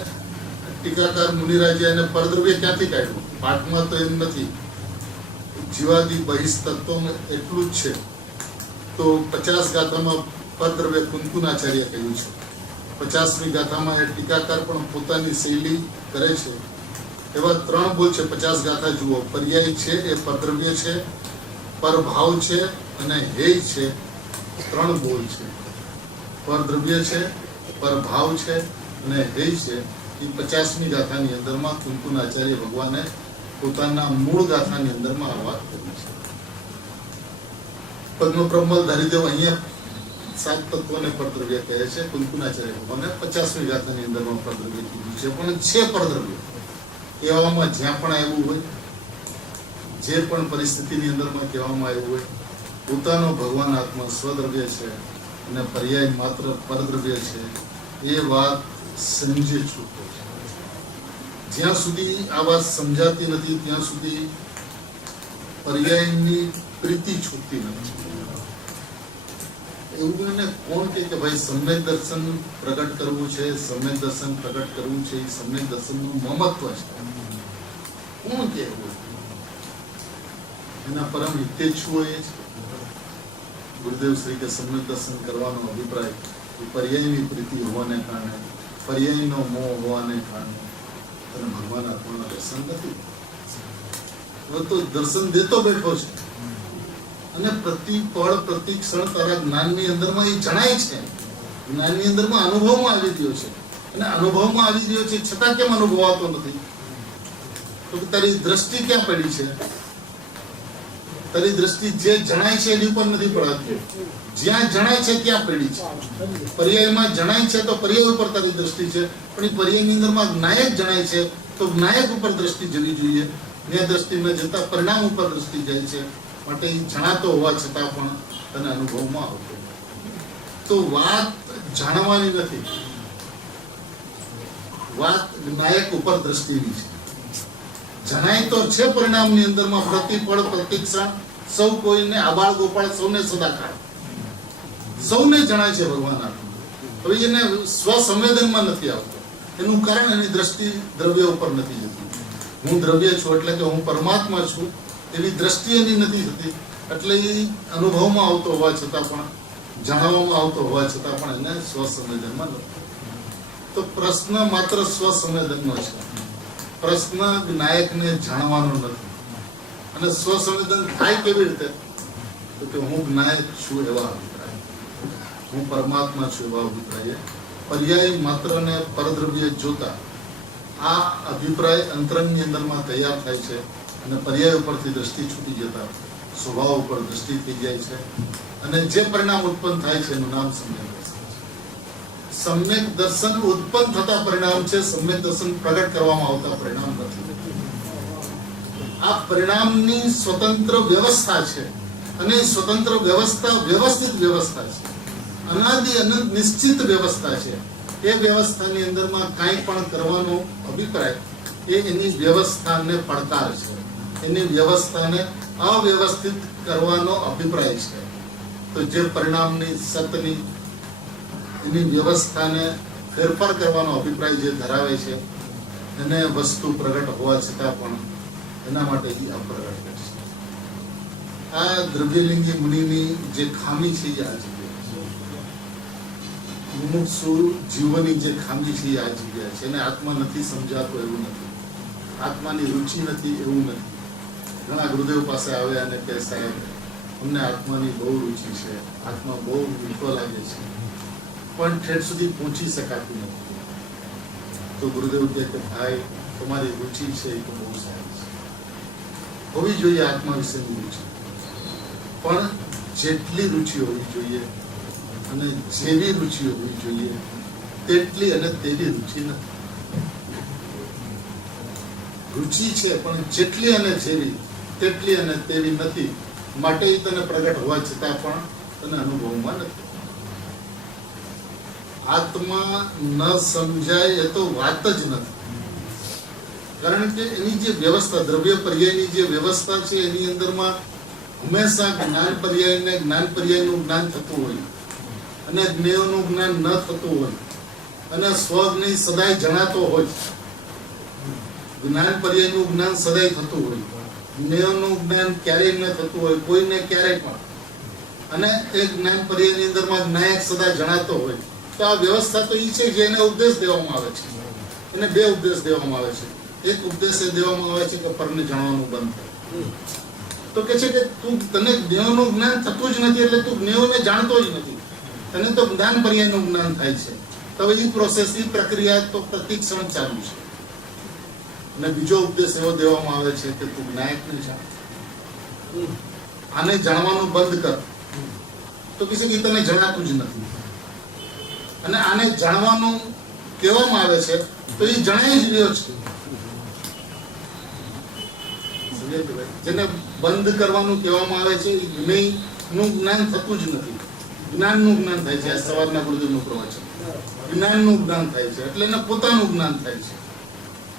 ટીકાકાર મુનિરાજે એને પરદ્રવ્ય ક્યાંથી કાઢ્યું? પાઠમાં તો એમ નથી. જીવાદી બહિસ્તત્વમાં એટલું જ છે. તો 50 ગાથામાં પરદ્રવ્ય કુંકુનાચાર્ય કહ્યું છે. 50મી ગાથામાં એ ટીકાકાર પણ પોતાની શૈલી કરે છે. એવા 3 બોલ છે. 50 ગાથા જુઓ. પર્યાય છે એ પરદ્રવ્ય છે, પરભાવ છે અને હેય છે. 3 બોલ છે. પરદ્રવ્ય છે, પરભાવ છે અને હે છે એ 50મી ગાથાની અંદરમાં કુંકુનાચાર્ય ભગવાને પોતાના મૂળ ગાથાની અંદરમાં આ વાત કરી છે. પદ્મપ્રમલ ધરીદેવ અહીંયા 7 તત્વોને પરદ્રવ્ય કહે છે. કુંકુનાચાર્ય ભગવાને 50મી ગાથાની અંદરમાં પરદ્રવ્ય કીધું છે. પણ છે પરદ્રવ્ય કહેવામાં જ્યાં પણ આવ્યું હોય, જે પણ પરિસ્થિતિની અંદરમાં કહેવામાં આવ્યું હોય, પોતાનો ભગવાન આત્મા સ્વદ્રવ્ય છે અને પર્યાય માત્ર પરદ્રવ્ય છે, એ વાત સમજે છૂટો છે. જ્યાં સુધી આ વાત સમજાતી નથી ત્યાં સુધી પર્યાયની પ્રીતિ છૂટતી નથી. એવું એને કોણ કે ભાઈ સમ્યક દર્શન પ્રગટ કરવું છે, સમ્યક દર્શન પ્રગટ કરવું છે, એ સમ્યક દર્શનનું મમત્વ છે, કોણ કે એના પરમ હિતેચ્છુઓ એ છે. ગુરુદેવ શ્રી કે સમ્યક દર્શન કરવાનો અભિપ્રાય એ પર્યાયની પ્રીતિ હોવાને કારણે, પર્યાયનો મોહ હોવાને કારણે અને ભગવાન આત્માના દર્શન નથી. હવે તો દર્શન દેતો બેઠો છે અને પ્રતિ પળ પ્રતિ ક્ષણ તારા જ્ઞાનની અંદરમાં એ જણાય છે, જ્ઞાનની અંદરમાં અનુભવમાં આવી રહ્યો છે. અને અનુભવમાં આવી રહ્યો છે છતાં કેમ અનુભવાતો નથી? તો તારી દ્રષ્ટિ ક્યાં પડી છે? તારી દ્રષ્ટિ જે જણાય છે એની ઉપર નથી પડાતી. જ્યાં જણાય છે ત્યાં પડી છે. પર્યાયમાં જણાય છે તો પર્યાય ઉપર તારી દ્રષ્ટિ છે, પણ એ પર્યાયની અંદરમાં જ્ઞાયક જણાય છે તો જ્ઞાયક ઉપર દ્રષ્ટિ જવી જોઈએ. ને દ્રષ્ટિ ન જતા પરિણામ ઉપર દ્રષ્ટિ જાય છે. માટે એ જણાતો હોવા છતાં પણ તને અનુભવમાં આવતો. તો વાત જાણવાની નથી, વાત જ્ઞાયક ઉપર દ્રષ્ટિની છે. જણાય તો છે પરિણામની અંદરમાં પ્રતિપળ પ્રતિક્ષણ સૌ કોઈને, આબાળ ગોપાળ સૌને સદાકાળ સૌને જણાય છે ભગવાન આત્મા. હવે એને સ્વસંવેદનમાં નથી આવતો. એનું કારણ એની દ્રષ્ટિ દ્રવ્ય ઉપર નથી જતી. હું દ્રવ્ય છું એટલે કે હું પરમાત્મા છું એવી દ્રષ્ટિ એની નથી થતી. એટલે એ અનુભવમાં આવતો હોવા છતાં પણ, જાણવામાં આવતો હોવા છતાં પણ એને સ્વસંવેદનમાં નથી. તો પ્રશ્ન માત્ર સ્વસંવેદનનો છે. પ્રશ્ન નાયકને જાણવાનો નથી. અને સ્વસંવેદન થાય કેવી રીતે? તો કે હું નાયક છું એવા અભિપ્રાય, હું પરમાત્મા છું એવા અભિપ્રાય, પર્યાય માત્ર ને પરદ્રવ્ય જોતા આ અભિપ્રાય અંતરંગની અંદરમાં તૈયાર થાય છે. અને પર્યાય ઉપરથી દ્રષ્ટિ છૂટી જતા સ્વભાવ ઉપર દ્રષ્ટિ થઈ જાય છે. અને જે પરિણામ ઉત્પન્ન થાય છે એનું નામ સમ્યક દર્શન છે. સમ્યક દર્શન ઉત્પન્ન થતા પરિણામ છે, સમ્યક દર્શન પ્રગટ કરવામાં આવતા પરિણામ નથી. આ પરિણામની સ્વતંત્ર વ્યવસ્થા છે. અને સ્વતંત્ર વ્યવસ્થા વ્યવસ્થિત વ્યવસ્થા છે, અનાદિ અનંત નિશ્ચિત વ્યવસ્થા છે. એ વ્યવસ્થાની અંદરમાં કાંઈ પણ કરવાનો અભિપ્રાય એ એની વ્યવસ્થાને પડકાર છે. એની વ્યવસ્થાને અવ્યવસ્થિત કરવાનો અભિપ્રાય છે. તો જે પરિણામની સતની એની વ્યવસ્થાને ફેરફાર કરવાનો અભિપ્રાય જે ધરાવે છે એને વસ્તુ પ્રગટ હોવા છતાં પણ એના માટે એ અપ્રગટ છે. આ દ્રવ્યલિંગી મુનિની જે ખામી છે એ આ જગ્યા છે. મુમુક્ષુ જીવની જે ખામી છે એ આ જગ્યા છે. એને આત્મા નથી સમજાતો એવું નથી, આત્માની રુચિ નથી એવું નથી. ઘણા ગુરુદેવ પાસે આવે અને કહે સાહેબ અમને આત્માની બહુ રુચિ છે, આત્મા બહુ મીઠો લાગે છે, પણ ઠેઠ સુધી પહોંચી શકાતું નથી. તો ગુરુદેવ કહે કે ભાઈ તમારી રુચિ છે એ તો બહુ સારી છે, હોવી જોઈએ આત્મા વિશેની રુચિ, પણ જેટલી રુચિ હોવી જોઈએ અને જેવી રુચિ હોવી જોઈએ તેટલી અને તેવી રુચિ નથી. રુચિ છે પણ જેટલી અને જેવી તેટલી અને તેવી નથી. માટે એ તને પ્રગટ હોવા છતાં પણ તને અનુભવમાં નથી. આત્મા ન સમજાય એ તો વાત જ નથી. કારણ કે એની જે વ્યવસ્થા, દ્રવ્ય પર્યાયની જે વ્યવસ્થા છે એની અંદરમાં હંમેશા જ્ઞાન પર્યાયને જ્ઞાન પર્યાયનું જ્ઞાન થતું હોય અને જ્ઞેયનું જ્ઞાન ન થતું હોય અને સ્વજ્ઞ સદાય જણાતો હોય. જ્ઞાન પર્યાયનું જ્ઞાન સદાય થતું હોય, જ્ઞેયનું જ્ઞાન ક્યારેય ન થતું હોય કોઈને ક્યારેય પણ, અને એ જ્ઞાન પર્યાયની અંદરમાં જ્ઞાયક સદા જણાતો હોય. તો આ વ્યવસ્થા તો એ છે જે એને ઉપદેશ દેવામાં આવે છે. એને બે ઉપદેશ દેવામાં આવે છે. એક ઉપદેશ એ દેવામાં આવે છે કે પરને જાણવાનું બંધ થાય. તો કે છે કે તું તને જ્ઞેયનું જ્ઞાન થતું જ નથી એટલે તું જ્ઞેયોને જાણતો જ નથી. તને તો જ્ઞાન પર્યાયનું જ્ઞાન થાય છે. તો એ પ્રોસેસ, એ પ્રક્રિયા તો પ્રતિક્ષણ ચાલુ છે. અને બીજો ઉપદેશ એવો દેવામાં આવે છે કે તું જ્ઞાયકને જાણ, આને જાણવાનું બંધ કર. તો કે છે કે તને જણાતું જ નથી. અને આને જાણવાનું કહેવામાં આવે છે તો એ જણાઈ જ રહ્યો છે. જેને બંધ કરવાનું કહેવામાં આવે છે એ વિનયનું જ્ઞાન થતું જ નથી. જ્ઞાનનું જ્ઞાન થાય છે. આ સવારના ગુરુદેવનું પ્રવચન, જ્ઞાનનું જ્ઞાન થાય છે એટલે એને પોતાનું જ્ઞાન થાય છે.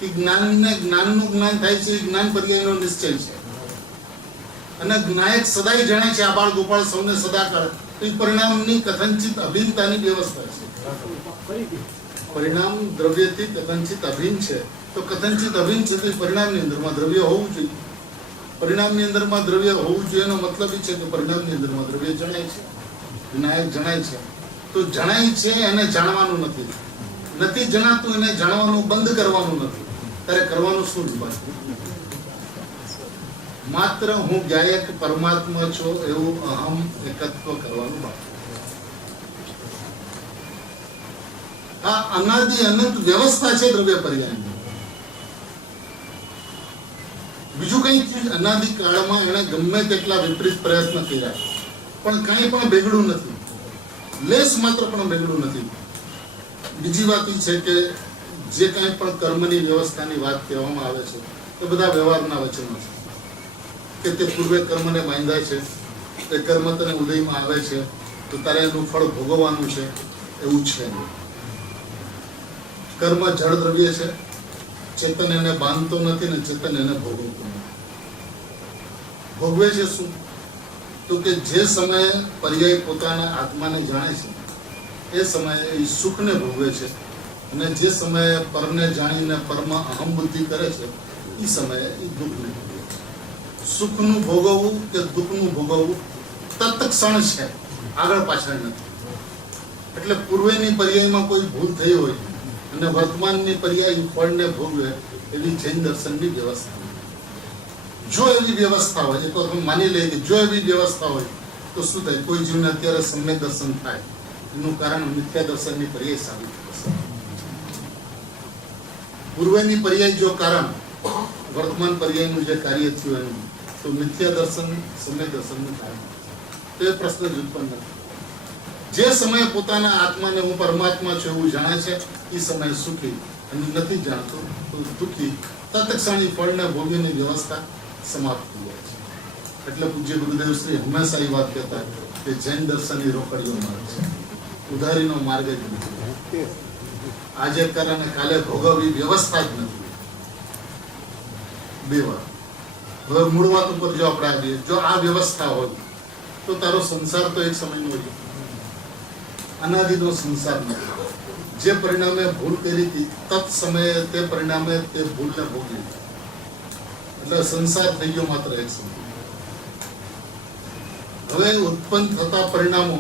એ જ્ઞાનનું જ્ઞાન થાય છે. એ જ્ઞાન પર્યાયનો નિશ્ચય છે. અને જ્ઞાયક સદાય જાણે છે. આ બાળ ગોપાળ સૌને સદાકાળ. એ પરિણામની કથનચિત અભિન્નતાની વ્યવસ્થા છે. પરિણામ દ્રવ્યથી કથનચિત અભિન્ન છે. તો કથનચિત અભિન્ન છે તો એ પરિણામની અંદરમાં દ્રવ્ય હોવું જોઈએ. પરિણામની અંદરમાં દ્રવ્ય હોવું જોઈએ એનો મતલબ એ છે કે પરિણામની અંદરમાં દ્રવ્ય જણાય છે, જ્ઞાયક જણાય છે. તો જણાય છે એને જાણવાનું નથી જણાતું એને જાણવાનું બંધ કરવાનું નથી. ત્યારે કરવાનું શું વિભાગ? માત્ર હું ગાયક પરમાત્મા છો એવું અહમ એકત્વ કરવાનું બાકી. આ અનાદિ અનંત વ્યવસ્થા છે દ્રવ્ય પર્યાયની. બીજું કઈ અનાદિ કાળમાં એને ગમે તેટલા વિપરીત પ્રયત્ન કર્યા પણ કઈ પણ બેગડું નથી. લેસ માત્ર પણ બેગડું નથી. બીજી વાત એ છે કે જે કઈ પણ કર્મની વ્યવસ્થાની વાત કહેવામાં આવે છે એ બધા વ્યવહારના વચનો છે. કે તે પૂર્વે કર્મને બાંધ્યા છે, એ કર્મ તને ઉદયમાં આવે છે તો તારે એનું ફળ ભોગવવાનું છે એવું છે. કર્મ જળ દ્રવ્ય છે. ચેતન એને બાંધતો નથી ને ચેતન એને ભોગવતો નથી. ભોગવે છે શું? તો કે જે સમયે પર્યાય પોતાના આત્માને જાણે છે એ સમયે એ સુખને ભોગવે છે. અને જે સમયે પરને જાણીને પરમાં અહમ બુદ્ધિ કરે છે એ સમયે એ દુઃખને ભોગવે છે. સુખનું ભોગવવું કે દુઃખનું ભોગવવું તત્ક્ષણ છે, આગળ પાછળ નથી. એટલે પૂર્વેની પર્યાયમાં કોઈ ભૂલ થઈ હોય અને વર્તમાનની પર્યાય ફળને ભોગવે એવી જૈન દર્શનની વ્યવસ્થા. જો એવી વ્યવસ્થા હોય, એક વખત માની લઈએ કે જો એવી વ્યવસ્થા હોય તો શું થાય? કોઈ જીવને અત્યારે સમ્યક દર્શન થાય એનું કારણ મિથ્યા દર્શનની પર્યાય સાબિત થશે. પૂર્વની પર્યાય જો કારણ વર્તમાન પર્યાયનું જે કાર્ય થયું એનું, તો મિથ્યા દર્શન સમ્યક દર્શનનું કારણ. તો એ પ્રશ્ન જ ઉત્પન્ન નથી. જે સમયે પોતાના આત્માને હું પરમાત્મા છું એવું જાણે છે એ સમયે સુખી, અને નથી જાણતો તો દુઃખી. તત્ક્ષણી ફળને ભોગવીની વ્યવસ્થા સમાપ્ત થઈ જાય છે. એટલે પૂજ્ય ગુરુદેવ શ્રી હંમેશા એ વાત કહેતા કે જૈન દર્શન એ રોકડીનો માર્ગ છે, ઉધારીનો માર્ગ જ નથી. આજે કારણે કાલે ભોગવવી વ્યવસ્થા જ નથી. બે વાર હવે મૂળ વાત ઉપર જો આપણે આવીએ, જો આ વ્યવસ્થા હોય તો તારો સંસાર તો એક સમયનો હોય, અનાદિનો સંસાર નથી. જે પરિણામે ભૂલ કરી હતી તત સમયે તે પરિણામે તે ભૂલને ભોગવી, એટલે સંસાર થઈ ગયો માત્ર એક સમય. હવે ઉત્પન્ન થતા પરિણામો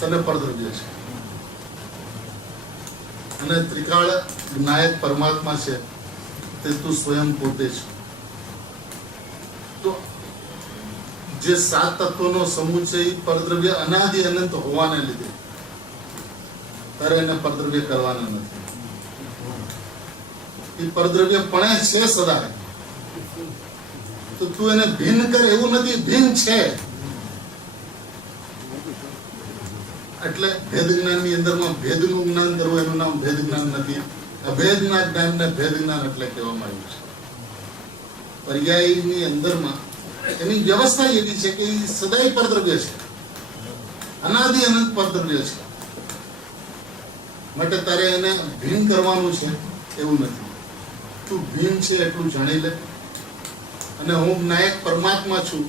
તને પરદ્રવ્ય છે અને ત્રિકાળ જ્ઞાયક પરમાત્મા છે તે તું સ્વયં પોતે છે. તો જે 7 તત્વોનો સમૂહ છે એ પરદ્રવ્ય અનાદિ અનંત હોવાને લીધે તારે એને પરદ્રવ્ય કરવાના નથી. એ પરદ્રવ્ય પણ છે સદા. તો તું એને ભિન્ન કર એવું નથી, ભિન્ન છે. એટલે ભેદ જ્ઞાનની અંદરમાં ભેદનું જ્ઞાન કરવું એનું નામ ભેદ જ્ઞાન નથી. અભેદના જ્ઞાનને ભેદ જ્ઞાન એટલે કહેવામાં આવ્યું છે. પર્યાયની અંદરમાં એની વ્યવસ્થા એવી છે કે એ સદાય પરદ્રવ્ય છે, અનાદિ અનંત પરદ્રવ્ય છે. માટે તારે એને ભિન્ન કરવાનું છે એવું નથી. તું ભિન્ન છે એટલું જાણી લે અને હું જ્ઞાયક પરમાત્મા છું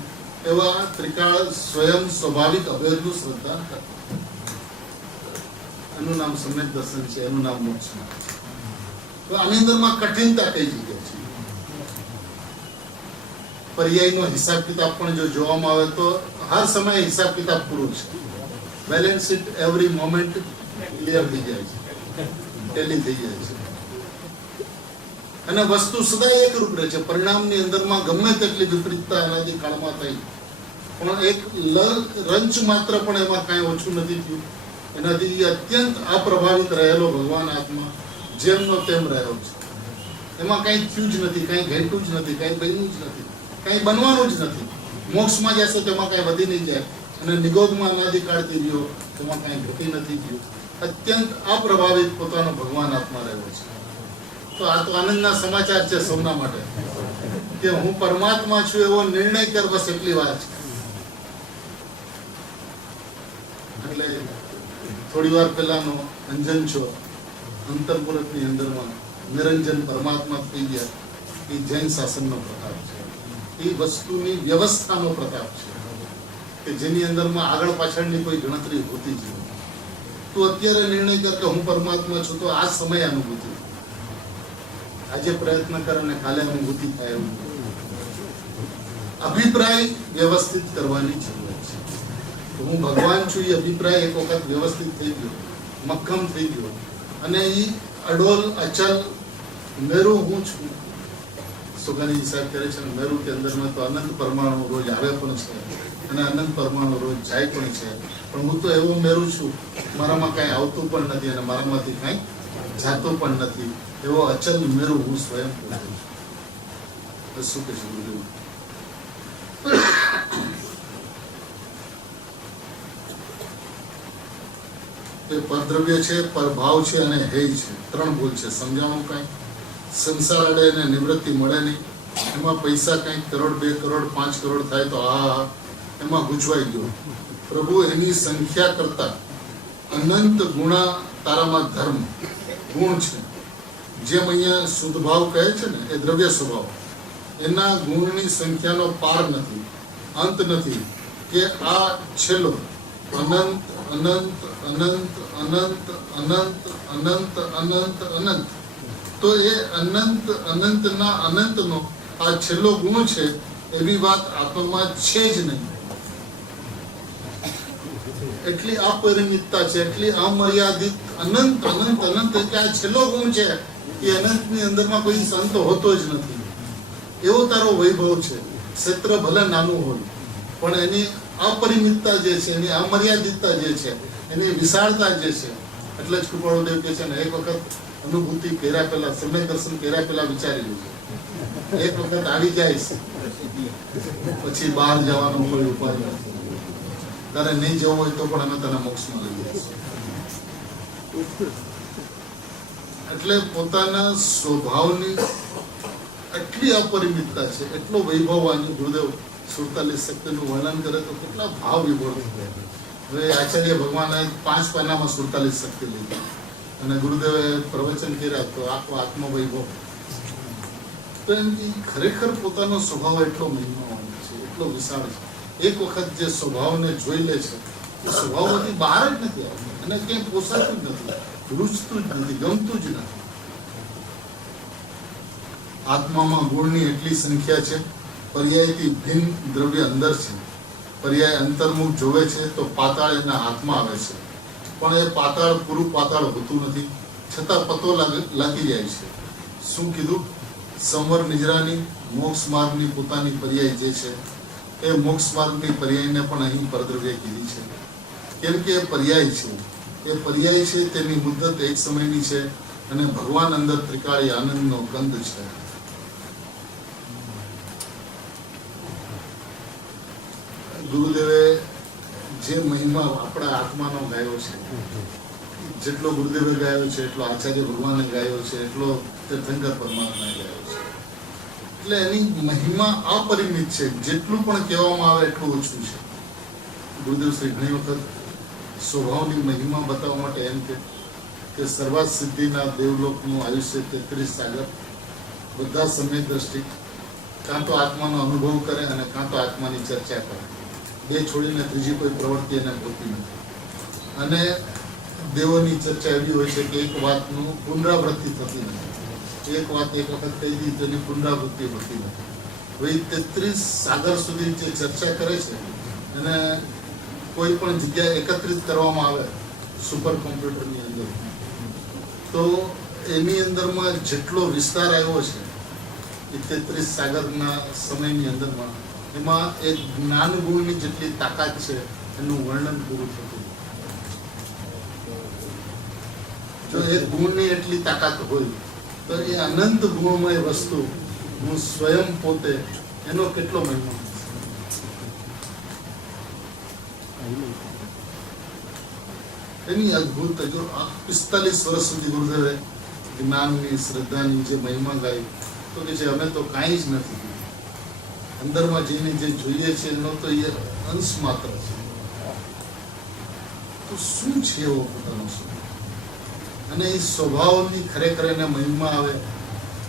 એવા ત્રિકાળ સ્વયં સ્વાભાવિક અભેદનું શ્રદ્ધા કર. એનું નામ સમ્યક દર્શન છે, એનું નામ મોક્ષ છે. તો આની અંદરમાં કઠિનતા કઈ જગ્યાએ છે? પર્યાયનો હિસાબ કિતાબ પણ જો જોવામાં આવે તો હર સમયે હિસાબ કિતાબ પૂરો છે. Balance sheet every moment clear થઈ જાય છે, ટેલી થઈ જાય છે. અને વસ્તુ સદાય એકરૂપ રહે છે. પરિણામની અંદરમાં ગમે તેટલી વિપરીતતા અનાદિ કાળમાં થઈ પણ એક રંચ માત્ર પણ એમાં કાંઈ ઓછું નથી થયું. એનાથી એ અત્યંત અપ્રભાવિત રહેલો ભગવાન આત્મા જેમનો તેમ રહ્યો છે. એમાં કંઈ થયું જ નથી, કંઈ ઘટ્યું જ નથી, કંઈ બન્યું જ નથી, કંઈ બનવાનું જ નથી. મોક્ષમાં જશે તેમાં કાંઈ વધી નહીં જાય, અને નિગોદમાં અનાદિકાળથી રહ્યો તેમાં કાંઈ ઘટી નથી ગયું. અત્યંત અપ્રભાવિત પોતાનો ભગવાન આત્મા રહ્યો છે. તો આ તો આનંદના સમાચાર છે સૌના માટે કે હું પરમાત્મા છું એવો નિર્ણય કર, બસ એટલી વાત છે. એટલે થોડી વાર પહેલાનો અંજન છો અંતરપુરકની અંદરમાં નિરંજન પરમાત્મા થઈ ગયા, એ જૈન શાસનનો પ્રતાપ છે. એ વસ્તુની વ્યવસ્થાનો પ્રતાપ છે કે જેની અંદરમાં આગળ પાછળની કોઈ ગણતરી હોતી જ નથી. તું અત્યારે નિર્ણય કર કે હું પરમાત્મા છું, તો આ સમય અનુભૂતિ, આજે પ્રયત્ન કર અને કાલે અનુભૂતિ થાય એવું અભિપ્રાય વ્યવસ્થિત કરવાની જરૂર છે. તો હું ભગવાન છું એ અભિપ્રાય એક વખત વ્યવસ્થિત થઈ ગયો, મક્કમ થઈ ગયો, અને એ અડોલ અચલ મેરુ હું છું. સુગાની સાહેબ કરે છે મેરુ કે અંદરમાં તો અનંત પરમાણુ રોજ આવે પણ છે અને અનંત પરમાણુ રોજ જાય પણ છે, પણ હું તો એવો મેરુ છું મારામાં કાંઈ આવતું પણ નથી અને મારામાંથી કાંઈ જાતું પણ નથી. એવો અચલ મેરુ હું સ્વયં પોતે છું. શું કે છે ગુરુ? એ પરદ્રવ્ય છે, પરભાવ છે અને હેય છે. ત્રણ ભૂલ છે. સમજાવવાનું કાંઈ સંસાર અડે એને નિવૃત્તિ મળે નહીં. એમાં પૈસા કંઈક કરોડ, 2 કરોડ, 5 કરોડ થાય તો આ એમાં ગૂંચવાઈ ગયો. પ્રભુ એની સંખ્યા કરતા અનંત ગુણા તારામાં ધર્મ ગુણ છે. જેમ અહીંયા શુદ્ધ ભાવ કહે છે ને એ દ્રવ્ય સ્વભાવ, એના ગુણની સંખ્યાનો પાર નથી, અંત નથી. કે આ છેલ્લો અનંત અનંત અનંત અનંત અનંત અનંત અનંત અનંત, તો એ અનંત અનંતના અનંતનો આ છેલ્લો ગુણ છે એવી વાત આત્મામાં છે જ નહીં. એટલી અપરિમિતતા છે, એટલી અમર્યાદિત અનંત અનંત અનંત કે આ છેલ્લો ગુણ છે એ અનંતની અંદરમાં કોઈ સંત હોતો જ નથી. એવો તારો વૈભવ છે. ક્ષેત્ર ભલે નાનું હોય પણ એની અપરિમિતતા જે છે, એની અમર્યાદિતતા જે છે, એની વિશાળતા જે છે. એટલે જ કૃપાળુદેવ કહે છે ને એક વખત અનુભૂતિ કર્યા પહેલા, સમય દર્શન કર્યા પહેલા વિચારી લેજો. એક વખત આવી જાય પછી બહાર જવાનો કોઈ ઉપાય નથી. તારે નહીં જવું હોય તો પણ અમે તને મોક્ષમાં લઈ જઈશું. એટલે પોતાના સ્વભાવની એટલી અપરિમિતતા છે, એટલો વૈભવ. આજે ગુરુદેવ 47 શક્તિનું વર્ણન કરે તો કેટલા ભાવ વિભોર થઈ. હવે આચાર્ય ભગવાને 5 પાનામાં 47 શક્તિ લીધી અને ગુરુદેવે પ્રવચન કર્યા તો આખો આત્મવૈભવ. તો એમ ખરેખર પોતાનો સ્વભાવ એટલો મહિમાવાન છે, એટલો વિશાળ છે. એક વખત જે સ્વભાવને જોઈ લે છે એ સ્વભાવમાંથી બહાર જ નથી આવતું, અને ક્યાંય પોસાતું જ નથી, રૂચતું જ નથી, ગમતું જ નથી. આત્મામાં ગુણની એટલી સંખ્યા છે. પર્યાયથી ભિન્ન દ્રવ્ય અંદર છે. પર્યાય અંતર્મુખ જોવે છે તો પાતાળ એના હાથમાં આવે છે, પણ એ પાતાળ પૂરું પાતાળ હોતું નથી, છતાં પતો લાગી જાય છે. શું કીધું? સંવર નિજરાની મોક્ષ માર્ગની પોતાની પર્યાય જે છે એ મોક્ષ માર્ગની પર્યાયને પણ અહીં પરદ્રવ્ય કીધી છે. કેમ કે એ પર્યાય છે. એ પર્યાય છે તેની મુદ્દત એક સમયની છે અને ભગવાન અંદર ત્રિકાળી આનંદનો કંદ છે. ગુરુદેવે જે મહિમા આપણા આત્માનો ગાયો છે, જેટલો ગુરુદેવે ગાયો છે એટલો આચાર્ય ભગવાને ગાયો છે, એટલો તીર્થંકર પરમાત્માએ ગાયો છે. એટલે એની મહિમા અપરિમિત છે. જેટલું પણ કહેવામાં આવે એટલું ઓછું છે. ગુરુદેવ શ્રી ઘણી વખત સ્વભાવની મહિમા બતાવવા માટે એમ કે સર્વાત સિદ્ધિના દેવલોકનું આયુષ્ય 33 સાગર, બધા સમય દ્રષ્ટિ કાં તો આત્માનો અનુભવ કરે અને કાં તો આત્માની ચર્ચા કરે. બે છોડીને ત્રીજી કોઈ પ્રવૃત્તિ એને હોતી નથી. અને દેવોની ચર્ચા એવી હોય છે કે એક વાતનું પુનરાવૃત્તિ થતી નથી. એક વાત એક વખત કહી દીધી તેની પુનરાવૃત્તિ હોતી નથી. હવે 33 સાગર સુધી જે ચર્ચા કરે છે એને કોઈ પણ જગ્યાએ એકત્રિત કરવામાં આવે સુપર કોમ્પ્યુટરની અંદર, તો એની અંદરમાં જેટલો વિસ્તાર આવ્યો છે 33 સાગરના સમયની અંદરમાં, એમાં એક જ્ઞાન ગુણની જેટલી તાકાત છે એનું વર્ણન પૂરું થતું. જો એ ગુણની એટલી તાકાત હોય તો એ અનંત ગુણમય વસ્તુ હું સ્વયં પોતે એનો કેટલો મહિમા એની અદભુત જો 45 વર્ષ સુધી ગુરુદેવે જ્ઞાનની શ્રદ્ધાની જે મહિમા ગાઈ તો કે છે અમે તો કાંઈ જ નથી અંદરમાં જઈને જે જોઈએ છે એનો તો એ અંશ માત્ર છે. તો શું છે એવો પોતાનો સ્વભાવ અને એ સ્વભાવની ખરેખર એને મહિમા આવે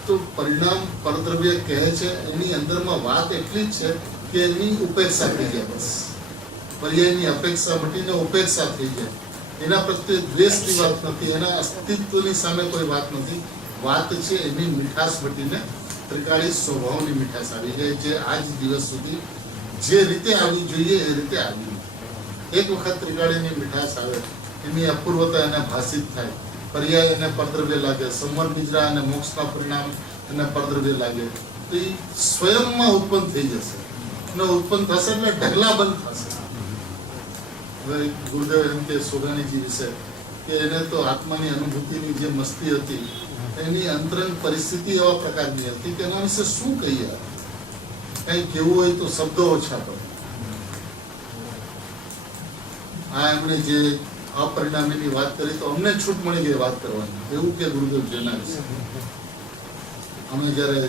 તો પરિણામ પરદ્રવ્ય કહે છે એની અંદરમાં વાત એટલી જ છે કે એની ઉપેક્ષા થઈ જાય. બસ પર્યાયની અપેક્ષા મટીને ઉપેક્ષા થઈ જાય. એના પ્રત્યે દ્વેષની વાત નથી, એના અસ્તિત્વની સામે કોઈ વાત નથી. વાત છે એની મીઠાશ મટીને ત્રિકાળી સ્વભાવની મીઠાશ આવી જાય જે આજ દિવસ સુધી જે રીતે આવી જોઈએ એ રીતે આવી. એક વખત ત્રિકાળીની મીઠાશ આવે એની અપૂર્વતા એને ભાષિત થાય, પર્યાય એને પરદ્રવ્ય લાગે, સંવર નિદ્રા અને મોક્ષના પરિણામ એને પરદ્રવ્ય લાગે તો એ સ્વયંમાં ઉત્પન્ન થઈ જશે અને ઉત્પન્ન થશે એટલે ઢગલા બંધ થશે. હવે ગુરુદેવ એમ કે સોગાણીજી વિશે કે એને તો આત્માની અનુભૂતિની જે મસ્તી હતી એની અંતરંગ પરિસ્થિતિ એવા પ્રકારની હતી કે એના વિશે શું કહીએ. કંઈ કહેવું હોય તો શબ્દો ઓછા પડે. આ એમણે જે અપરિણામીની વાત કરી તો અમને છૂટ મળી ગઈ વાત કરવાની, એવું કે ગુરુદેવ જેના વિશે. અમે જ્યારે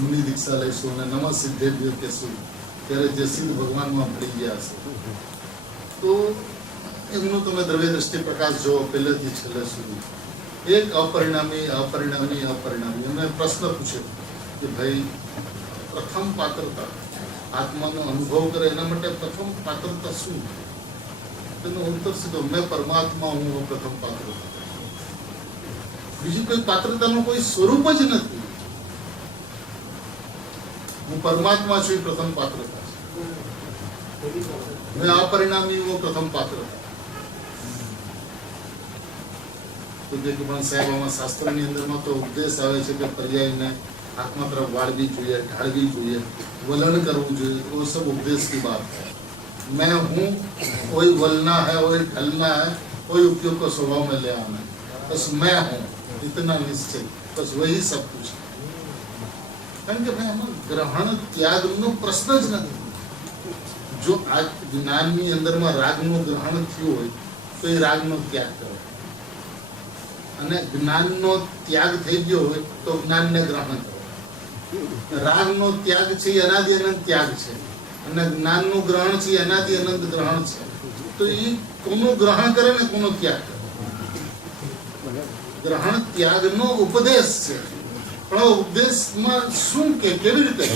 મુનિ દીક્ષા લઈશું અને નમઃ સિદ્ધેભ્યો કહેશું ત્યારે જે સિદ્ધ ભગવાનમાં ભળી ગયા હશે તો એમનું તમે દ્રવ્ય દ્રષ્ટિ પ્રકાશ જો પહેલેથી છેલ્લે સુધી એક અપરિણામી એમને પ્રશ્ન પૂછ્યો કે ભાઈ પ્રથમ પાત્રતા આત્માનો અનુભવ કરે એના માટે પ્રથમ પાત્રતા શું? તેનો ઉત્તર સીધો મેં પરમાત્મા હું પ્રથમ પાત્રતા. બીજી કોઈ પાત્રતાનું કોઈ સ્વરૂપ જ નથી. હું પરમાત્મા છું એ પ્રથમ પાત્રતા છે. મેં અપરિણામી હું પ્રથમ પાત્રતા. તો જે પણ સાહેબ આમાં શાસ્ત્રની અંદરમાં તો ઉપદેશ આવે છે કે પર્યાયને આત્મા તરફ વાળવી જોઈએ, ઢાળવી જોઈએ, વલણ કરવું જોઈએ. वो सब उपदेश की बात है. मैं हूँ, कोई वलना है, कोई ढलना है, कोई उपयोग को स्वभाव में ले आना है. बस मैं हूँ इतना निश्चय, बस वही सब कुछ. કારણ કે ભાઈ આમાં ગ્રહણ ત્યાગનો પ્રશ્ન જ નથી. જો આ જ્ઞાનની અંદરમાં રાગનું ગ્રહણ થયું હોય તો એ રાગનો ત્યાગ કરો અને જ્ઞાનનો ત્યાગ થઈ ગયો હોય તો જ્ઞાનને ગ્રહણ કરો. રાગનો ત્યાગ છે એ અનાદિ અનંત ત્યાગ છે અને જ્ઞાનનું ગ્રહણ છે એ અનાદિ અનંત ગ્રહણ છે. તો એ કોનું ગ્રહણ કરે ને કોનો ત્યાગ કરે. ગ્રહણ ત્યાગનો ઉપદેશ છે પણ ઉપદેશમાં શું કે કેવી રીતે?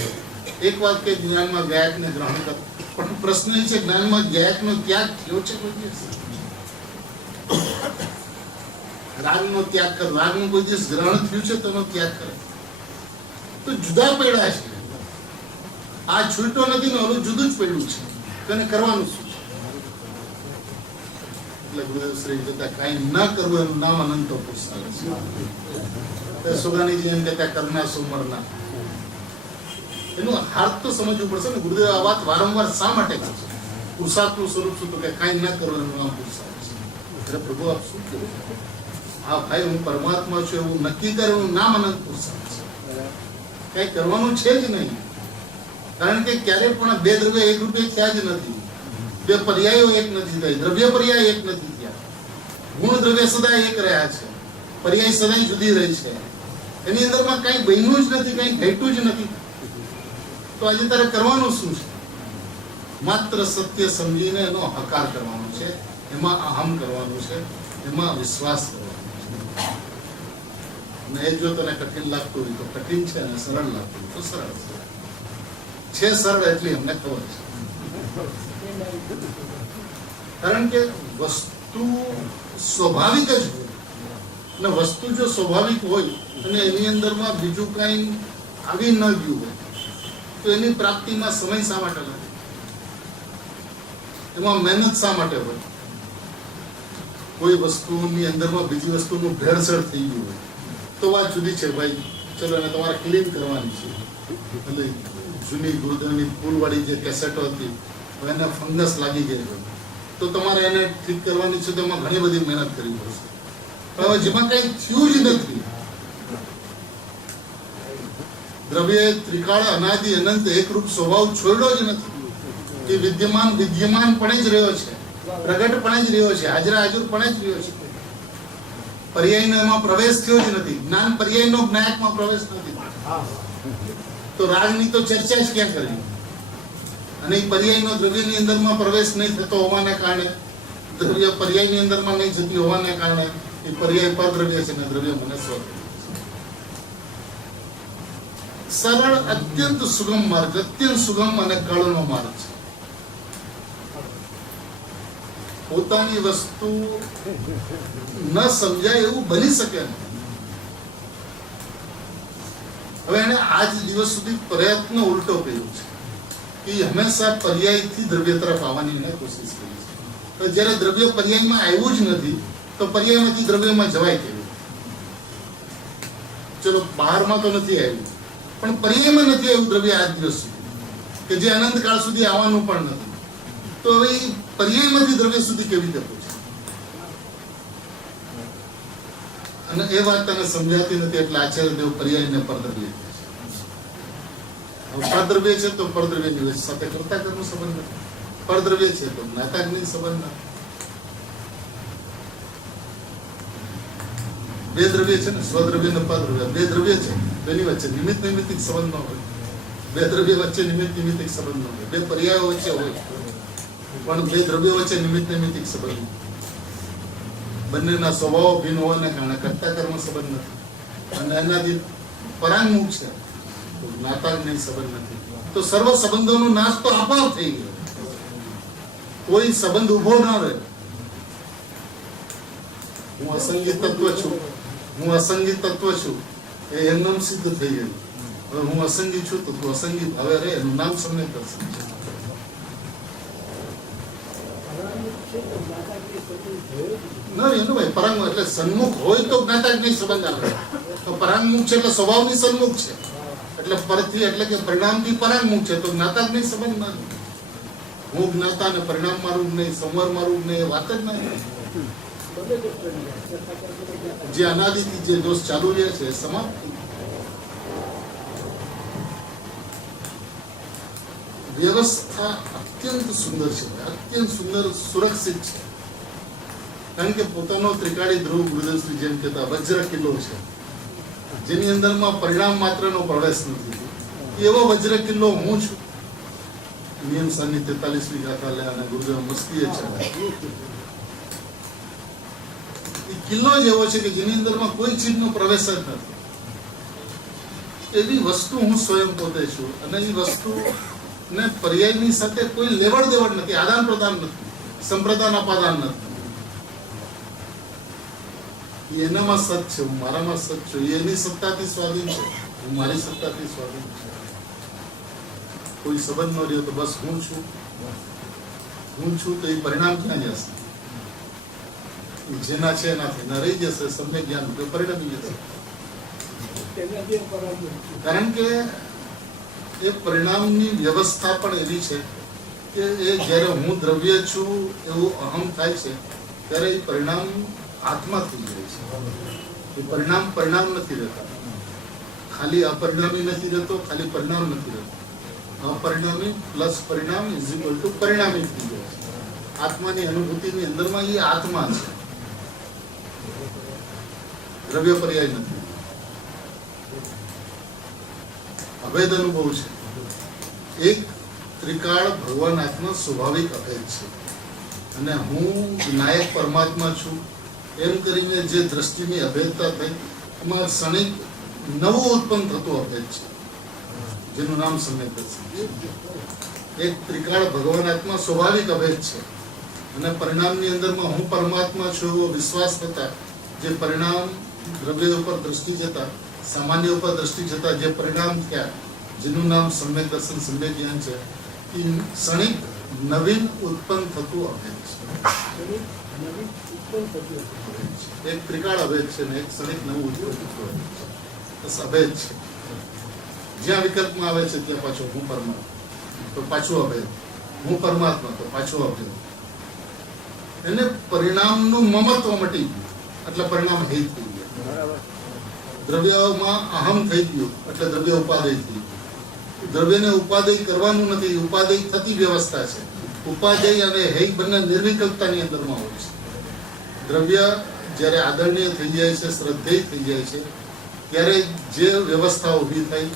એક વાત કે જ્ઞાનમાં જ્ઞાયકને ગ્રહણ કરો પણ પ્રશ્ન એ છે જ્ઞાનમાં જ્ઞાયકનો ત્યાગ થયો છે કોઈ દિવસ? રાગનો ત્યાગ કરો, રાગનું કોઈ દિવસ ગ્રહણ થયું છે તેનો ત્યાગ કરે તો જુદા પડ્યા છે. આ છૂટો નથી ને ઓલું જુદું જ પડ્યું છે. તેને કરવાનું શું? એટલે ગુરુદેવ શ્રી કહેતા કાંઈ ન કરવું એનું નામ અનંત પુરુષાર્થ છે. સુગાણીજી એમ કહેતા કરના સુમરના એનું હાર્દ તો સમજવું પડશે ને. ગુરુદેવ આ વાત વારંવાર શા માટે કહે છે? પુરુષાર્થનું સ્વરૂપ શું? તો કે કાંઈ ન કરવું એનું નામ પુરુષાર્થ છે. એટલે પ્રભુ આપ શું કહ્યું? હા ભાઈ હું પરમાત્મા છું એવું નક્કી કરે એનું નામ અનંત પુરુષાર્થ છે. કઈ કરવાનું છે જ નહીં. કારણ કે ક્યારેય પણ બે દ્રવ્ય એક રૂપે થયા જ નથી. બે પર્યાયો એક નથી થયા, દ્રવ્ય પર્યાય એક નથી થયા. ગુણ દ્રવ્ય સદા એક રહ્યા છે, પર્યાય સદાય જુદી રહી છે. એની અંદરમાં કઈ બન્યું જ નથી, કઈ ઘટ્યું જ નથી. તો આજે તારે કરવાનું શું છે? માત્ર સત્ય સમજીને એનો હકાર કરવાનો છે, એમાં અહમ કરવાનું છે, એમાં વિશ્વાસ કરવાનો છે. અને એ જો તને કઠિન લાગતું હોય તો કઠિન છે અને સરળ લાગતું હોય તો સરળ છે. સરળ એટલી અમને ખબર છે. કારણ કે વસ્તુ સ્વાભાવિક જ હોય અને વસ્તુ જો સ્વાભાવિક હોય અને એની અંદરમાં બીજું કાંઈ આવી ન ગયું હોય તો એની પ્રાપ્તિમાં સમય શા માટે લાગે? એમાં મહેનત શા માટે હોય? કોઈ વસ્તુની અંદરમાં બીજી વસ્તુનું ભેળસેળ થઈ ગયું હોય તો વાત જુદી છે. ભાઈ ચલો એને તમારે ક્લીન કરવાની છે. એટલે જૂની ગુરુદેવની ફૂલવાળી જે કેસેટો હતી એને ફંગસ લાગી ગઈ હોય તો તમારે એને ઠીક કરવાની છે તો એમાં ઘણી બધી મહેનત કરવી પડશે. હવે જેમાં કઈ થયું જ નથી, દ્રવ્ય ત્રિકાળ અનાદિ અનંત એકરૂપ સ્વભાવ છોડ્યો જ નથી, કે વિદ્યમાન પણ જ રહ્યો છે, પ્રગટ પણ જ રહ્યો છે, હાજરા હાજર પણ જ રહ્યો છે. પર્યાયનો એમાં પ્રવેશ થયો જ નથી. જ્ઞાન પર્યાયનો જ્ઞાયકમાં પ્રવેશ નથી. તો રાગની તો ચર્ચા જ ક્યાં કરવી? અને એ પર્યાયનો દ્રવ્યની અંદરમાં પ્રવેશ નહીં થતો હોવાના કારણે, દ્રવ્ય પર્યાયની અંદરમાં નહીં જતી હોવાના કારણે એ પર્યાય પરદ્રવ્ય છે ને દ્રવ્ય મનસ્વ. સરળ, અત્યંત સુગમ માર્ગ, અત્યંત સુગમ અને કળનો માર્ગ છે. પોતાની વસ્તુ ન સમજાય એવું બની શકે નહીં. હવે એને આજ દિવસ સુધી પ્રયત્ન ઉલટો કર્યો છે કે હંમેશા પર્યાયથી દ્રવ્ય તરફ આવવાની એને કોશિશ કરી છે. તો જ્યારે દ્રવ્ય પર્યાયમાં આવ્યું જ નથી તો પર્યાયમાંથી દ્રવ્યમાં જવાય કેવું? ચલો બહારમાં તો નથી આવ્યું, પણ પર્યાયમાં નથી આવ્યું દ્રવ્ય આજ દિવસ સુધી, કે જે અનંત કાળ સુધી આવવાનું પણ નથી. તો હવે પર્યાયમાંથી દ્રવ્ય સુધી કેવી રીતે પહોંચે? અને એ વાત તને સમજાતી નથી, એટલે આચાર્ય દેવ પર્યાયને પરદ્રવ્ય કહે છે. પરદ્રવ્ય છે તો પરદ્રવ્યની સાથે કરતા કર્મનો સંબંધ નથી. પરદ્રવ્ય છે તો જ્ઞાતાગ્નિ સંબંધ નથી. બે દ્રવ્ય છે ને, સ્વદ્રવ્ય ને પરદ્રવ્ય, બે દ્રવ્ય છે, બેની વચ્ચે નિમિત્ત નૈમિત્તિક સંબંધ ન હોય. બે દ્રવ્ય વચ્ચે નિમિત્ત નૈમિત્તિક સંબંધ ન હોય. બે પર્યાયો વચ્ચે હોય પણ બે દ્રવ્યો વચ્ચે નિમિત્ત નૈમિત્તિક સંબંધ. બંનેના સ્વભાવ ભિન્ન હોવાને કારણે કરતા કર્મ સંબંધ નથી. અને એનાથી પરાંગમુખ છે તો જ્ઞાતાગ્નિ સંબંધ નથી. તો સર્વ સંબંધોનો નાશ તો આપોઆપ થઈ ગયો. કોઈ સંબંધ ઉભો ન રહે. હું અસંગી તત્વ છું, હું અસંગી તત્વ છું, એ એમનામ સિદ્ધ થઈ ગયું. હવે હું અસંગી છું તો તું અસંગી ભાવે રહે, એનું નામ સમ્યક દર્શન છે. પરાંગમુખ એટલે સન્મુખ હોય તો જ્ઞાતાગ્નિ સંબંધ આવે. તો પરાંગમુખ છે એટલે સ્વભાવની સન્મુખ છે, એટલે પરથી એટલે કે પરિણામથી પરાંગમુખ છે, તો જ્ઞાતાગ્નિ સંબંધ નથી. હું જ્ઞાતા ને પરિણામ મારું નહીં, સંવર મારું નહીં, વાત જ નહીં. જે અનાદિથી જે દોષ ચાલુ રહે છે સમાપ્ત. વ્યવસ્થા અત્યંત સુંદર છે, અત્યંત સુંદર, સુરક્ષિત છે. કારણ કે પોતાનો ત્રિકાળી ધ્રુવ ગુરુદેવશ્રી જેમ કહેતા વજ્ર કિલ્લો છે, જેની અંદરમાં પરિણામ માત્રનો પ્રવેશ નથી. એવો વજ્ર કિલ્લો હું છું. નિયમ સાની 43મી ગાથા લે અને ગુરુદેવ મસ્તીએ છે. એ કિલ્લો જ એવો છે કે જેની અંદરમાં કોઈ ચીજનો પ્રવેશ જ નથી. એવી વસ્તુ હું સ્વયં પોતે છું. અને એ વસ્તુ ને પર્યાયની સાથે કોઈ લેવડ દેવડ નથી, આદાન પ્રદાન નથી, સંપ્રદાન અપાદાન નથી. એનામાં સત છે, હું મારામાં સત છું. એની સત્તાથી સ્વાધીન છે, હું મારી સત્તાથી સ્વાધીન છે. કોઈ સંબંધ ન રહ્યો તો બસ હું છું, હું છું. તો એ પરિણામ ક્યાં જશે? જેના છે એનાથી ન રહી જશે. સમ્યક જ્ઞાન રૂપે પરિણમી જશે. કારણ કે એ પરિણામની વ્યવસ્થા પણ એવી છે કે એ જ્યારે હું દ્રવ્ય છું એવું અહમ થાય છે ત્યારે એ પરિણામ આત્મા થઈ જાય છે. એ પરિણામ નથી રહેતા. ખાલી અપરિણામી નથી રહેતો, ખાલી પરિણામ નથી રહેતો. અપરિણામી પ્લસ પરિણામ ઇઝ ઇક્વલ ટુ પરિણામી થઈ જાય છે. આત્માની અનુભૂતિની અંદરમાં એ આત્મા છે, દ્રવ્ય પર્યાય નથી. અભેદ અનુભવ છે. એક ત્રિકાળ ભગવાન આત્મા સ્વાભાવિક અભેદ છે. અને હું નાયક પરમાત્મા છું એમ કરીને જે દ્રષ્ટિની અભેદતા થઈ, એમાં ક્ષણિક નવું ઉત્પન્ન થતું અભેદ છે, જેનું નામ સમ્યક દર્શન છે. એક ત્રિકાળ ભગવાન આત્મા સ્વાભાવિક અભેદ છે. અને પરિણામની અંદરમાં હું પરમાત્મા છું એવો વિશ્વાસ થતા જે પરિણામ દ્રવ્ય ઉપર દ્રષ્ટિ જતા, સામાન્ય ઉપર દ્રષ્ટિ જતા જે પરિણામ થયા, જેનું નામ સમ્યક દર્શન, સમ્યક જ્ઞાન છે, એ ક્ષણિક નવીન ઉત્પન્ન થતું અભેદ છે. એક ત્રિકાળ અભેદ છે ને એક ક્ષણિક નવું ઉત્પન્ન થતું અભેદ છે. જ્યાં વિકલ્પમાં આવે છે ત્યાં પાછો હું પરમાત્મા તો પાછું અભેદ, હું પરમાત્મા તો પાછું અભેદ. એને પરિણામનું મમત્વ મટી ગયું. એટલે પરિણામ હૈ થઈ ગયા. દ્રવ્યમાં અહમ થઈ ગયું એટલે દ્રવ્ય ઉપાદેય થઈ ગયું. દ્રવ્યને ઉપાદેય કરવાનું નથી, ઉપાદેય થતી વ્યવસ્થા છે. ઉપાદેય અને હૈ બંને નિર્વિકલ્પતાની અંદરમાં હોય છે. દ્રવ્ય જ્યારે આદરણીય થઈ જાય છે, શ્રદ્ધેય થઈ જાય છે, ત્યારે જે વ્યવસ્થા ઊભી થઈ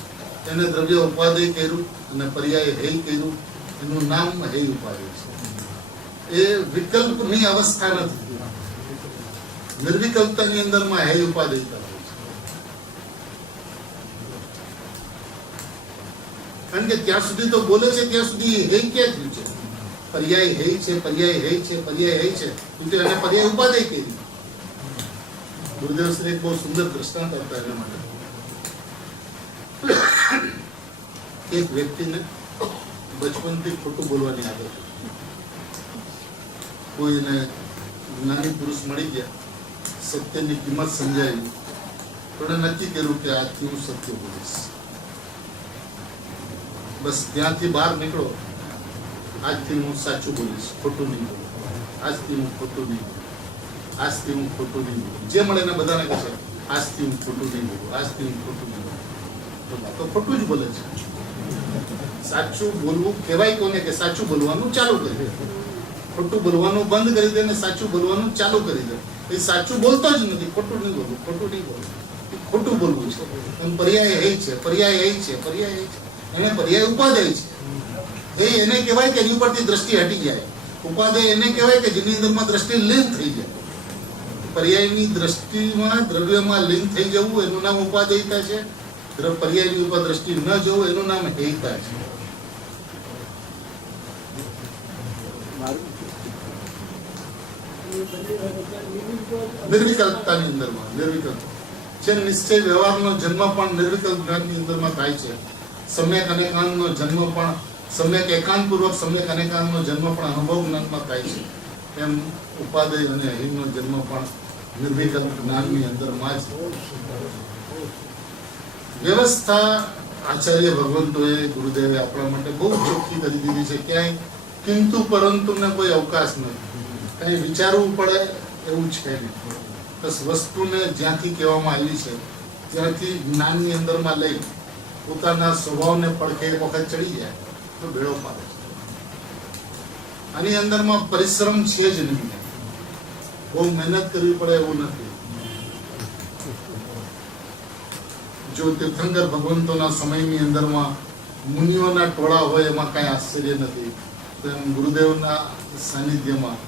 એને દ્રવ્ય ઉપાદેય કર્યું અને પર્યાય હૈ કર્યું. એનું નામ હૈ ઉપાદેય છે. એ વિકલ્પની અવસ્થા નથી. નિર્વિકલ્પતાની અંદરમાં હૈ ઉપાદેય કરે છે. કારણ કે ત્યાં સુધી તો બોલે છે ત્યાં સુધી હૈ ક્યાં થયું છે? પર્યાય હૈ છે, પર્યાય હૈ છે, પર્યાય હૈ છે, એને પર્યાય ઉપાદેય કરી. ગુરુદેવ શ્રી એક બહુ સુંદર દ્રષ્ટાંત આપતા એના માટે. એક વ્યક્તિને બચપનથી ખોટું બોલવાની આદત હતી. કોઈને જ્ઞાની પુરુષ મળી ગયા, સત્યની કિંમત સમજાવી, પણ નક્કી કર્યું કે આજથી હું સત્ય બોલીશ. બસ ત્યાંથી બહાર નીકળો, આજથી હું સાચું બોલીશ, ખોટું નહીં બોલું. આજથી હું ખોટું નહીં બોલું, આજથી હું ખોટું નહીં બોલું. જે મળે એને બધાને કહે છે આજથી હું ખોટું નહીં બોલું, આજથી હું ખોટું નહીં બોલું. તો ખોટું જ બોલે છે. સાચું બોલવું કહેવાય કોને કે સાચું બોલવાનું ચાલુ કરી દે. ખોટું બોલવાનું બંધ કરી દે ને સાચું બોલવાનું ચાલુ કરી દે. એ સાચું બોલતો જ નથી. ખોટું નહીં બોલવું, ખોટું નહીં બોલવું, ખોટું બોલવું છે. એમ પર્યાય હૈ છે, પર્યાય હૈ છે, પર્યાય હૈ છે. એને પર્યાય ઉપાદેય છે. એ એને કહેવાય કે એની ઉપરથી દ્રષ્ટિ હટી જાય. ઉપાદેય એને કહેવાય કે જેની અંદરમાં દ્રષ્ટિ લીન થઈ જાય. પર્યાયની દ્રષ્ટિમાં દ્રવ્યમાં લીન થઈ જવું એનું નામ ઉપાદેયતા છે. પર્યાયની ઉપર દ્રષ્ટિ ન જવું એનું નામ હૈતા છે. નિર્વિકલ્પતાની અંદરમાં નિર્વિકલ્પ છે. નિશ્ચય વ્યવહારનો જન્મ પણ નિર્વિકલ્પ જ્ઞાનની અંદરમાં થાય છે. સમ્યક અનેકાંતનો જન્મ પણ સમ્યક એકાંતપૂર્વક સમ્યક અનેકાંતનો જન્મ પણ અનુભવ જ્ઞાનમાં થાય છે. એમ ઉપાદેય અને અહિંનો જન્મ પણ નિર્વિકલ્પ જ્ઞાનની અંદરમાં જ. વ્યવસ્થા આચાર્ય ભગવંતોએ ગુરુદેવે આપણા માટે બહુ ચોખ્ખી કરી દીધી છે. ક્યાંય કિંતુ પરંતુ ને કોઈ અવકાશ નથી. કઈ વિચારવું પડે એવું છે નહીં. બસ વસ્તુને જ્યાંથી કહેવામાં આવી છે ત્યાંથી જ્ઞાનની અંદરમાં લઈ પોતાના સ્વભાવને પડખે એક વખત ચડી જાય તો ભેળો પાડે છે. આની અંદરમાં પરિશ્રમ છે જ નહીં. બહુ મહેનત કરવી પડે એવું નથી. જો તીર્થંકર ભગવંતોના સમયની અંદરમાં મુનિઓના ટોળા હોય એમાં કઈ આશ્ચર્ય નથી. તેમ ગુરુદેવના સાનિધ્યમાં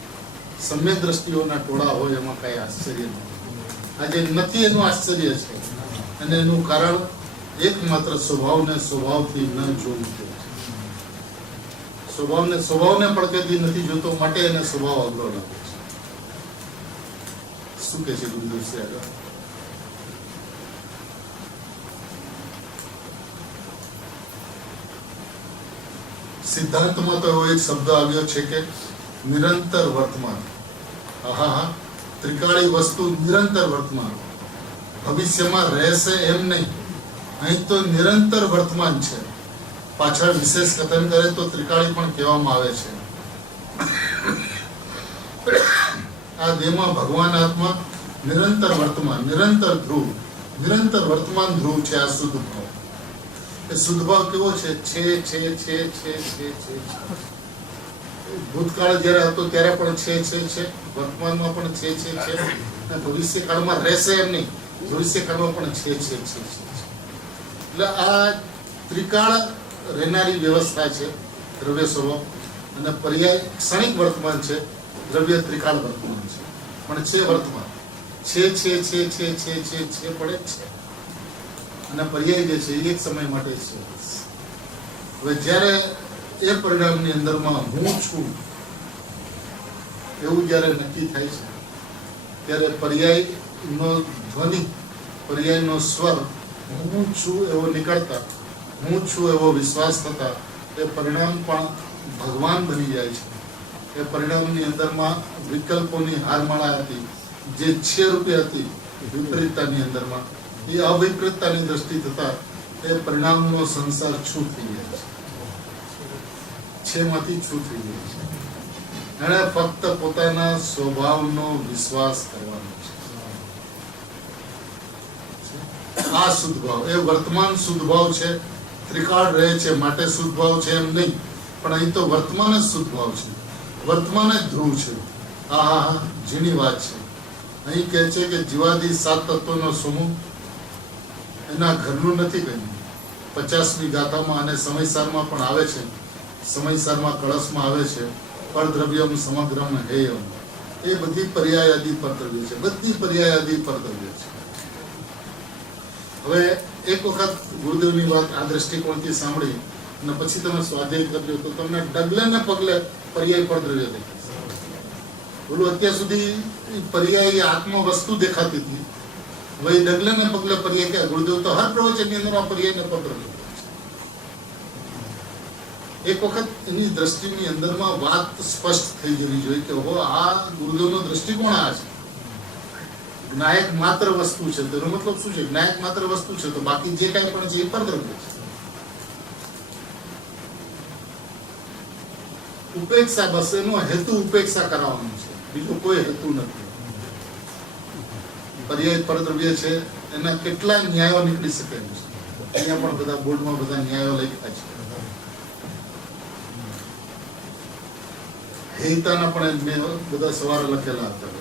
સમ્ય દ્રષ્ટિઓના ટોળા હોય એમાં કઈ આશ્ચર્ય નથી. આજે નથી એનું આશ્ચર્ય છે. અને એનું કારણ એકમાત્ર સ્વભાવને સ્વભાવથી ન જોવું છે. સ્વભાવને પડકેથી નથી જોતો, માટે એને સ્વભાવ અઘરો લાગે છે. શું કે છે ગુરુદેવ શ્રી આગળ? સિદ્ધાંતમાં તો એવો એક શબ્દ આવ્યો છે કે નિરંતર વર્તમાન. આહા, ત્રિકાળી વસ્તુ નિરંતર વર્તમાન. ભવિષ્યમાં રહેશે એમ નહીં. અહીં તો નિરંતર વર્તમાન છે. પાછળ વિશેષ કથન કરે તો ત્રિકાળી પણ કહેવામાં આવે છે. આ દેહમાં ભગવાન આત્મા નિરંતર વર્તમાન, નિરંતર ધ્રુવ, નિરંતર વર્તમાન ધ્રુવ છે. આ શુદ્ધ ભાવ. એ શુદ્ધ ભાવ કેવો છે? ભૂતકાળ જયારે હતો ત્યારે પણ છે, વર્તમાનમાં પણ છે, અને ભવિષ્યકાળમાં રહેશે એમ નહીં, ભવિષ્યકાળમાં પણ છે. એટલે આ ત્રિકાળ રહેનારી વ્યવસ્થા છે દ્રવ્ય સ્વભાવ. અને પર્યાય ક્ષણિક વર્તમાન છે, દ્રવ્ય ત્રિકાળ વર્તમાન છે. પણ છે વર્તમાન, છે પડે છે. અને પર્યાય જે છે એક સમય માટે છે. હવે જ્યારે એ પરિણામની અંદરમાં હું છું એવું જ્યારે નક્કી થાય છે ત્યારે પર્યાયનો ધ્વનિ, પર્યાયનો સ્વર હું છું એવો નીકળતા, હું છું એવો વિશ્વાસ થતા એ પરિણામ પણ ભગવાન બની જાય છે. એ પરિણામની અંદરમાં વિકલ્પોની હારમાળા હતી જે છે રૂપે હતી વિપરીતતાની અંદરમાં. એ અવિપરીતતાની દ્રષ્ટિ થતા એ પરિણામનો સંસાર છું થઈ જાય છે માંથી છું થઈ જાય છે. એને ફક્ત પોતાના સ્વભાવનો વિશ્વાસ કરવાનો છે. આ શુદ્ધ ભાવ એ વર્તમાન શુદ્ધ ભાવ છે. ત્રિકાળ રહે છે માટે શુદ્ધ ભાવ છે એમ નહીં, પણ અહીં તો વર્તમાન જ શુદ્ધ ભાવ છે, વર્તમાન જ ધ્રુવ છે. આ ઝીણી વાત છે. અહીં કહે છે કે જીવાદી 7 તત્વોનો સમૂહ એના ઘરનું નથી કહ્યું. 50મી ગાથામાં અને સમયસારમાં પણ આવે છે. સમયસારમાં કળશમાં આવે છે પરદ્રવ્યમ સમગ્રમ હેયમ. એ બધી પર્યાયાદી પરદ્રવ્ય છે, બધી પર્યાયાદી પરદ્રવ્ય છે. હવે એક વખત ગુરુદેવની વાત આ દ્રષ્ટિકોણથી સાંભળી અને પછી તમે સ્વાધ્યાય કરજો તો તમને ડગલે ને પગલે પર્યાય પરદ્રવ્ય દેખાશે. બોલું અત્યાર સુધી પર્યાય આત્મ વસ્તુ દેખાતી હતી, હવે ડગલે ને પગલે પર્યાય કે ગુરુદેવ તો હર પ્રવચનની અંદર પર્યાય ને પરદ્રવ્ય. એક વખત એની દ્રષ્ટિની અંદરમાં વાત સ્પષ્ટ થઈ જવી જોઈએ કે હો આ ગુરુદેવનો દ્રષ્ટિકોણ આ છે. જ્ઞાયક માત્ર વસ્તુ છે, તેનો મતલબ શું છે? જ્ઞાયક માત્ર વસ્તુ છે તો બાકી જે કાંઈ પણ છે એ પરદ્રવ્ય છે. ઉપેક્ષા, બસ એનો હેતુ ઉપેક્ષા કરાવવાનો છે, બીજો કોઈ હેતુ નથી. પર્યાય પરદ્રવ્ય છે, એના કેટલા ન્યાયો નીકળી શકે એમ છે. અહીંયા પણ બધા બોર્ડમાં બધા ન્યાયો લખ્યા છે. હેયતાના પણ મેં બધા સવારે લખેલા હતા.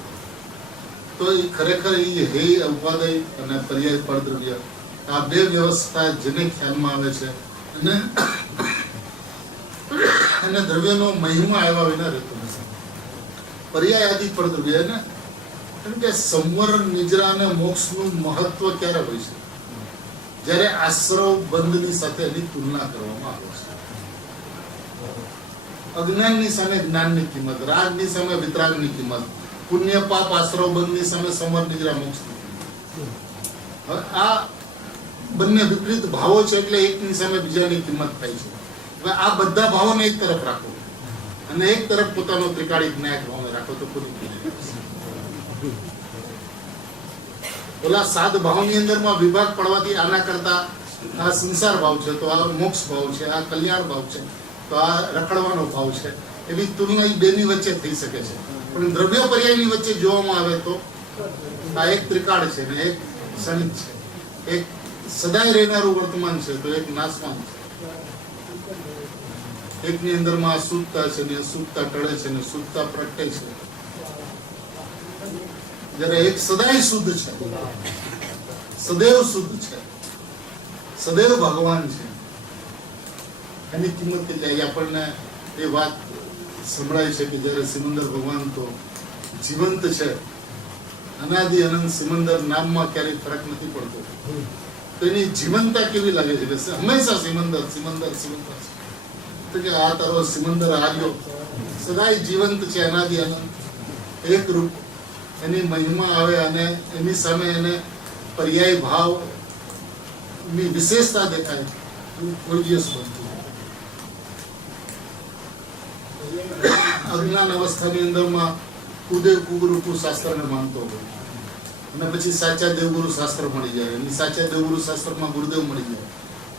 તો એ ખરેખર એ હેય ઉપાદય અને પર્યાય પરદ્રવ્ય આ બે વ્યવસ્થા જેને ખ્યાલમાં આવે છે અને દ્રવ્યનો મહિમા આવ્યા વિના રહેતો નથી. પર્યાય આદિ પરદ્રવ્ય ને કેમ કે સંવર, નિજરા અને મોક્ષનું મહત્વ ક્યારે હોય છે? જ્યારે આશ્રવ બંધની સાથે એની તુલના કરવામાં આવે છે. અજ્ઞાનની સામે જ્ઞાનની કિંમત, રાગની સામે વિતરાગની કિંમત, પુણ્ય પાપ આશ્રવ બંધની સામે સંવર, નિજરા, મોક્ષની કિંમત. હવે આ બંને વિપરીત ભાવો છે એટલે એકની સામે બીજાની કિંમત થાય છે. હવે આ બધા ભાવોને એક તરફ રાખો અને એક તરફ પોતાનો ત્રિકાળી જ્ઞાયક ભાવ રાખો તો પૂરી. ઓલા સાદ ભાવની અંદરમાં વિભાગ પડવાથી આના કરતા આ સંસાર ભાવ છે તો આ મોક્ષ ભાવ છે, આ કલ્યાણ ભાવ છે તો આ રખડવાનો ભાવ છે, એવી તુલના બેની વચ્ચે થઈ શકે છે. પણ દ્રવ્ય પર્યાયની વચ્ચે જોવામાં આવે તો આ એક ત્રિકાળ છે ને એક ક્ષણિક છે, એક સદાય રહેનારું વર્તમાન છે તો એક નાશવાન છે. એકની અંદરમાં અશુદ્ધતા છે ને અશુદ્ધતા ટળે છે ને શુદ્ધતા પ્રગટે છે, જ્યારે એક સદાય શુદ્ધ છે, સદૈવ શુદ્ધ છે, સદૈવ ભગવાન છે. એની કિંમત કેટલી? આપણને એ વાત સંભળાય છે કે જ્યારે સિમંદર ભગવાન તો જીવંત છે, અનાદિ અનંત સિમંદર નામમાં ક્યારેય ફરક નથી પડતો, તો એની જીવંતતા કેવી લાગે છે કે હંમેશા સિમંદર સિમંદર સિમંદર. તો કે આ તારો સિમંદર આર્યો સદાય જીવંત છે, અનાદિ અનંત એક રૂપ. એની મહિમા આવે અને એની સામે એને પર્યાય ભાવની વિશેષતા દેખાય, કોઈ દિવસ બનતું. અજ્ઞાન અવસ્થાની અંદરમાં કુદેવ કુગુરુ શાસ્ત્રને માનતો હોય અને પછી સાચા દેવગુરુ શાસ્ત્ર મળી જાય, અને સાચા દેવગુરુ શાસ્ત્રમાં ગુરુદેવ મળી જાય,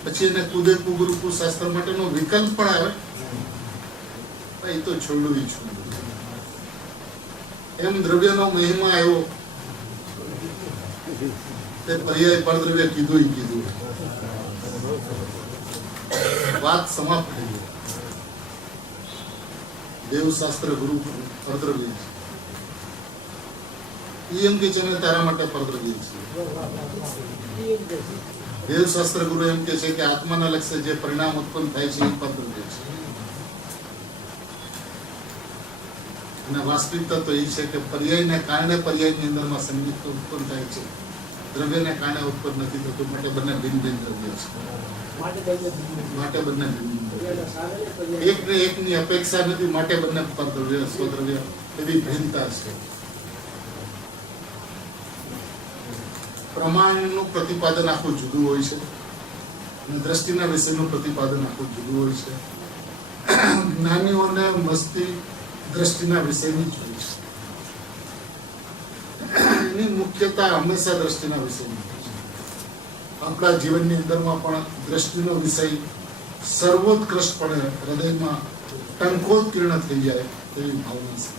પછી એને કુદેવ કુગુરુ શાસ્ત્ર માટેનો વિકલ્પ પણ આવે. એ તો છોડવું છું. એમ દ્રવ્યનો મહિમા આવ્યો તે પર્યાય પરદ્રવ્ય કીધું, વાત સમાપ્ત થઈ ગઈ. દેવશાસ્ત્ર ગુરુ પરદ્રવ્ય છે, એમ કે છે તારા માટે પરદ્રવ્ય છે. દેવશાસ્ત્ર ગુરુ એમ કે છે કે આત્માના લક્ષ્ય જે પરિણામ ઉત્પન્ન થાય છે એ પરદ્રવ્ય છે. અને વાસ્તવિકતા તો એ છે કે પર્યાયને કારણે પર્યાયની અંદરમાં સંગીત ઉત્પન્ન થાય છે, દ્રવ્યને કારણે ઉત્પન્ન નથી થતું. માટે બંને ભિન્ન ભિન્ન દ્રવ્ય છે, માટે બંને ભિન્ન. એકને એકની અપેક્ષા નથી, માટે બંને પરદ્રવ્ય સ્વદ્રવ્ય એવી ભિન્નતા છે. પ્રમાણનું પ્રતિપાદન આખું જુદું હોય છે અને દ્રષ્ટિના વિષયનું પ્રતિપાદન આખું જુદું હોય છે. જ્ઞાનીઓને મસ્તી દ્રષ્ટિના વિષયની જ હોય છે. એની મુખ્યતા હંમેશા દ્રષ્ટિના વિષયની હોય છે. આપણા જીવનની અંદરમાં પણ દ્રષ્ટિનો વિષય સર્વોત્કૃષ્ટપણે હૃદયમાં ટંકોત્કીર્ણ થઈ જાય તેવી ભાવના છે.